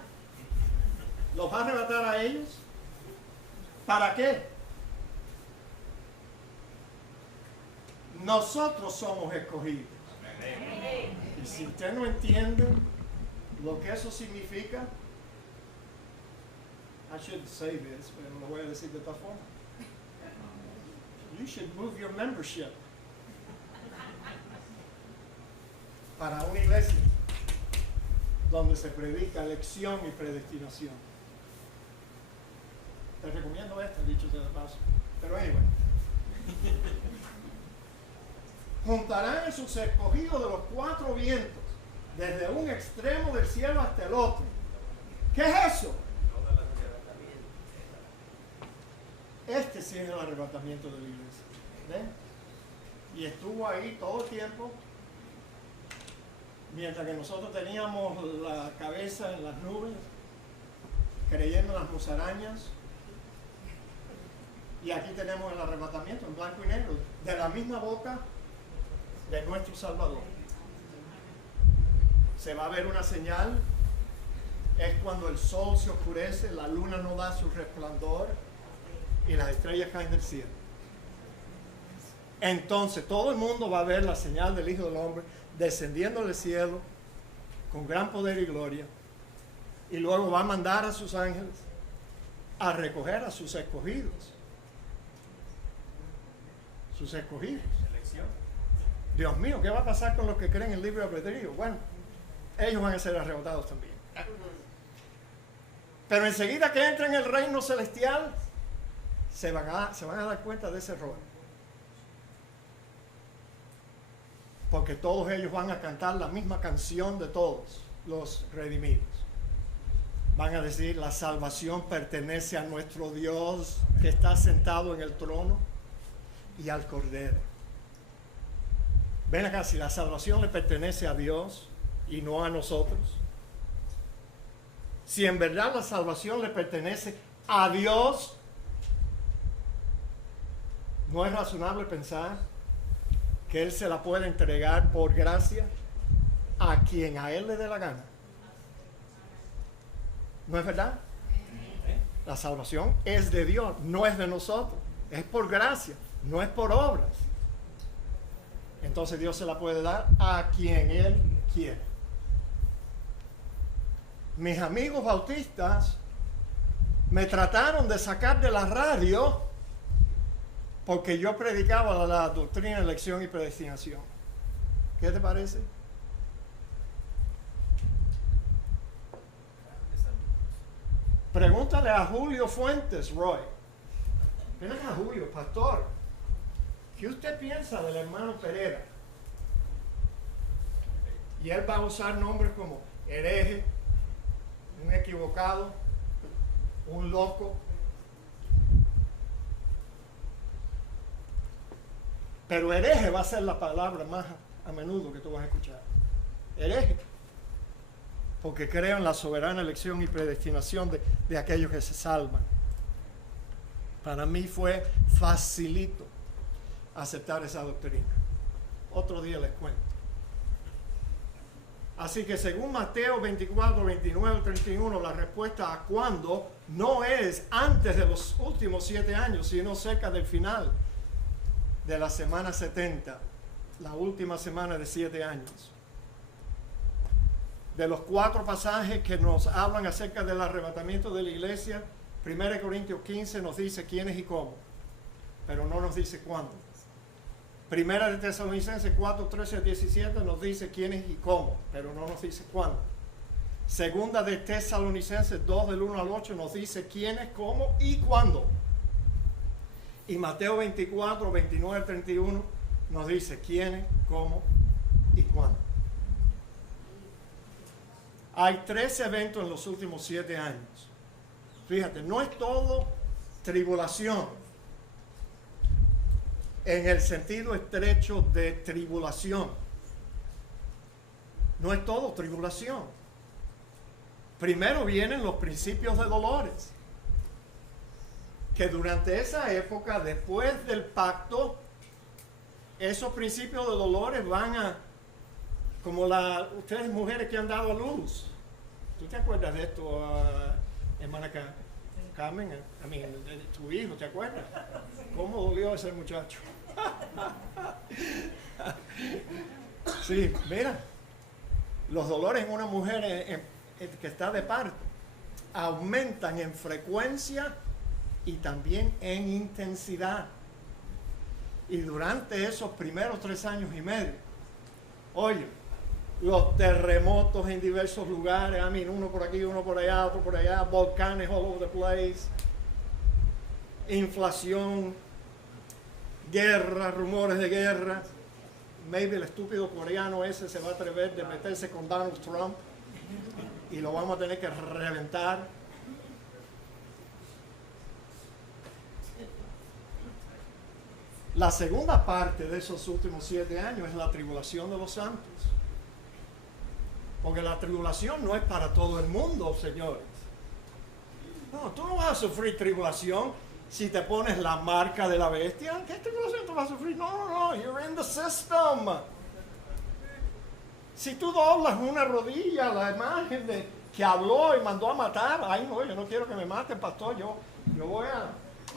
¿Los va a arrebatar a ellos? ¿Para qué? Nosotros somos escogidos. Y si usted no entiende lo que eso significa, I shouldn't say this, pero lo voy a decir de esta forma. You should move your membership para una iglesia donde se predica elección y predestinación. Te recomiendo esta, dicho sea de paso. Pero anyway. Juntarán a sus escogidos de los cuatro vientos, desde un extremo del cielo hasta el otro. ¿Qué es eso? Este sí es el arrebatamiento de la iglesia. ¿Ven? Y estuvo ahí todo el tiempo, mientras que nosotros teníamos la cabeza en las nubes, creyendo en las musarañas. Y aquí tenemos el arrebatamiento en blanco y negro, de la misma boca de nuestro Salvador. Se va a ver una señal, es cuando el sol se oscurece, la luna no da su resplandor y las estrellas caen del cielo. Entonces todo el mundo va a ver la señal del Hijo del Hombre descendiendo del cielo con gran poder y gloria, y luego va a mandar a sus ángeles a recoger a sus escogidos. Sus escogidos. Dios mío, ¿qué va a pasar con los que creen en el libre albedrío? Bueno, ellos van a ser arrebatados también. Pero enseguida que entren en el reino celestial, se van a dar cuenta de ese error. Porque todos ellos van a cantar la misma canción de todos los redimidos. Van a decir, la salvación pertenece a nuestro Dios que está sentado en el trono y al Cordero. Ven acá, si la salvación le pertenece a Dios y no a nosotros, si en verdad la salvación le pertenece a Dios, ¿no es razonable pensar que Él se la puede entregar por gracia a quien a Él le dé la gana? ¿No es verdad? La salvación es de Dios, no es de nosotros. Es por gracia, no es por obras. Entonces Dios se la puede dar a quien Él quiere. Mis amigos bautistas me trataron de sacar de la radio porque yo predicaba la doctrina de elección y predestinación. ¿Qué te parece? Pregúntale a Julio Fuentes, Roy. Ven acá, Julio, pastor. ¿Qué usted piensa del hermano Pereira? Y él va a usar nombres como hereje, un equivocado, un loco. Pero hereje va a ser la palabra más a menudo que tú vas a escuchar. Hereje. Porque creo en la soberana elección y predestinación de aquellos que se salvan. Para mí fue facilito aceptar esa doctrina. Otro día les cuento. Así que según Mateo 24, 29, 31, la respuesta a cuándo no es antes de los últimos 7 años, sino cerca del final de la semana 70, la última semana de 7 años. De los 4 pasajes que nos hablan acerca del arrebatamiento de la iglesia, 1 Corintios 15 nos dice quiénes y cómo, pero no nos dice cuándo. Primera de Tesalonicenses 4, 13 a 17 nos dice quiénes y cómo, pero no nos dice cuándo. Segunda de Tesalonicenses 2 del 1 al 8 nos dice quiénes, cómo y cuándo. Y Mateo 24, 29 al 31 nos dice quiénes, cómo y cuándo. Hay 3 eventos en los últimos 7 años. Fíjate, no es todo tribulación en el sentido estrecho de tribulación. No es todo tribulación. Primero vienen los principios de dolores, que durante esa época, después del pacto, esos principios de dolores van a, como ustedes mujeres que han dado a luz. ¿Tú te acuerdas de esto, hermana Carmen? Tu hijo, ¿te acuerdas? ¿Cómo dolió ese muchacho? Sí, mira, los dolores en una mujer que está de parto aumentan en frecuencia y también en intensidad. Y durante esos primeros 3 años y medio, oye, los terremotos en diversos lugares, uno por aquí, uno por allá, otro por allá, volcanes all over the place, inflación, guerra, rumores de guerra. Maybe el estúpido coreano ese se va a atrever de meterse con Donald Trump y lo vamos a tener que reventar. La segunda parte de esos últimos 7 años es la tribulación de los santos. Porque la tribulación no es para todo el mundo, señores. No, tú no vas a sufrir tribulación si te pones la marca de la bestia. ¿Qué tribulación tú vas a sufrir? No, you're in the system. Si tú doblas una rodilla a la imagen de que habló y mandó a matar, ay no, yo no quiero que me mate, pastor, yo voy a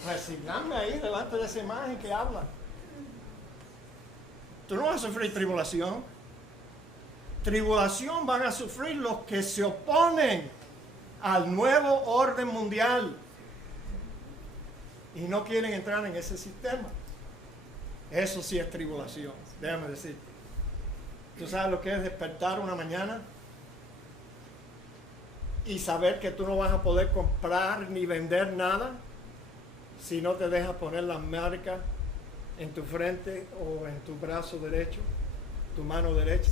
resignarme ahí delante de esa imagen que habla. Tú no vas a sufrir tribulación. Tribulación van a sufrir los que se oponen al nuevo orden mundial y no quieren entrar en ese sistema. Eso sí es tribulación, déjame decirte. ¿Tú sabes lo que es despertar una mañana y saber que tú no vas a poder comprar ni vender nada si no te dejas poner la marca en tu frente o en tu brazo derecho, tu mano derecha?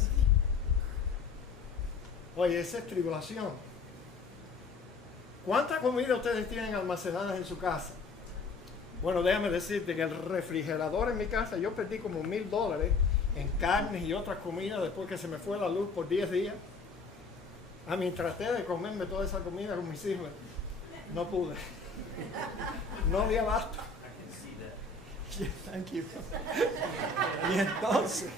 Oye, esa es tribulación. ¿Cuánta comida ustedes tienen almacenadas en su casa? Bueno, déjame decirte que el refrigerador en mi casa, yo perdí como $1,000 en carnes y otras comidas después que se me fue la luz por 10 días. Traté de comerme toda esa comida con mis hijos. No pude. No di abasto. Yeah, thank you. Y entonces,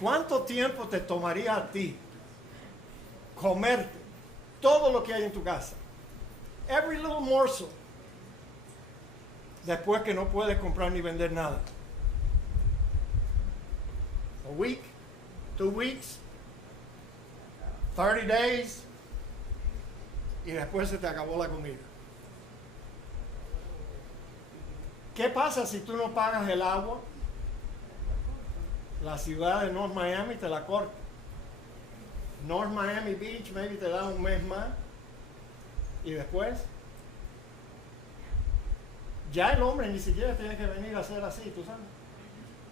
¿cuánto tiempo te tomaría a ti comerte todo lo que hay en tu casa? Every little morsel. Después que no puedes comprar ni vender nada. A week, 2 weeks, 30 days, y después se te acabó la comida. ¿Qué pasa si tú no pagas el agua? La ciudad de North Miami te la corta. North Miami Beach maybe te da un mes más. Y después, ya el hombre ni siquiera tiene que venir a hacer así, tú sabes.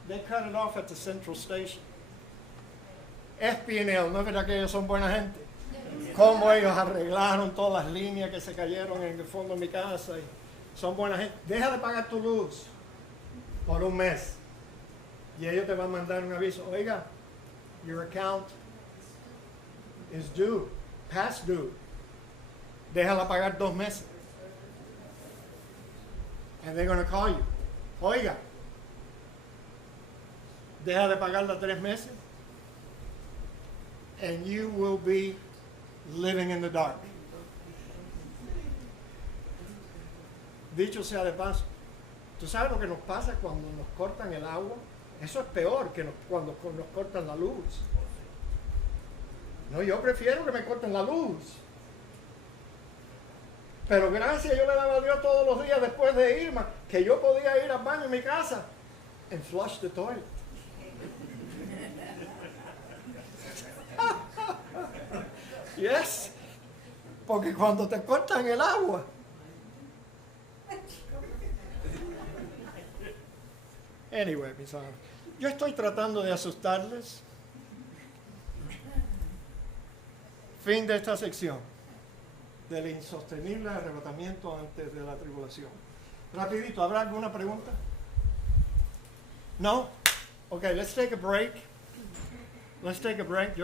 They cut it off at the Central Station. SPNL, ¿no es verdad que ellos son buena gente? cómo ellos arreglaron todas las líneas que se cayeron en el fondo de mi casa. Y son buena gente. Deja de pagar tu luz por un mes. Y ellos te van a mandar un aviso. Oiga, your account is due, past due. Déjala pagar 2 meses. And they're going to call you. Oiga, deja de pagarla 3 meses. And you will be living in the dark. Dicho sea de paso, ¿tú sabes lo que nos pasa cuando nos cortan el agua? Eso es peor que cuando nos cortan la luz. No, yo prefiero que me corten la luz. Pero gracias, yo le daba a Dios todos los días después de Irma, que yo podía ir al baño en mi casa and flush the toilet. Yes, porque cuando te cortan el agua, anyway, mis amigos, yo estoy tratando de asustarles. Fin de esta sección del insostenible arrebatamiento antes de la tribulación. Rapidito, ¿habrá alguna pregunta? No? Okay, let's take a break. Let's take a break.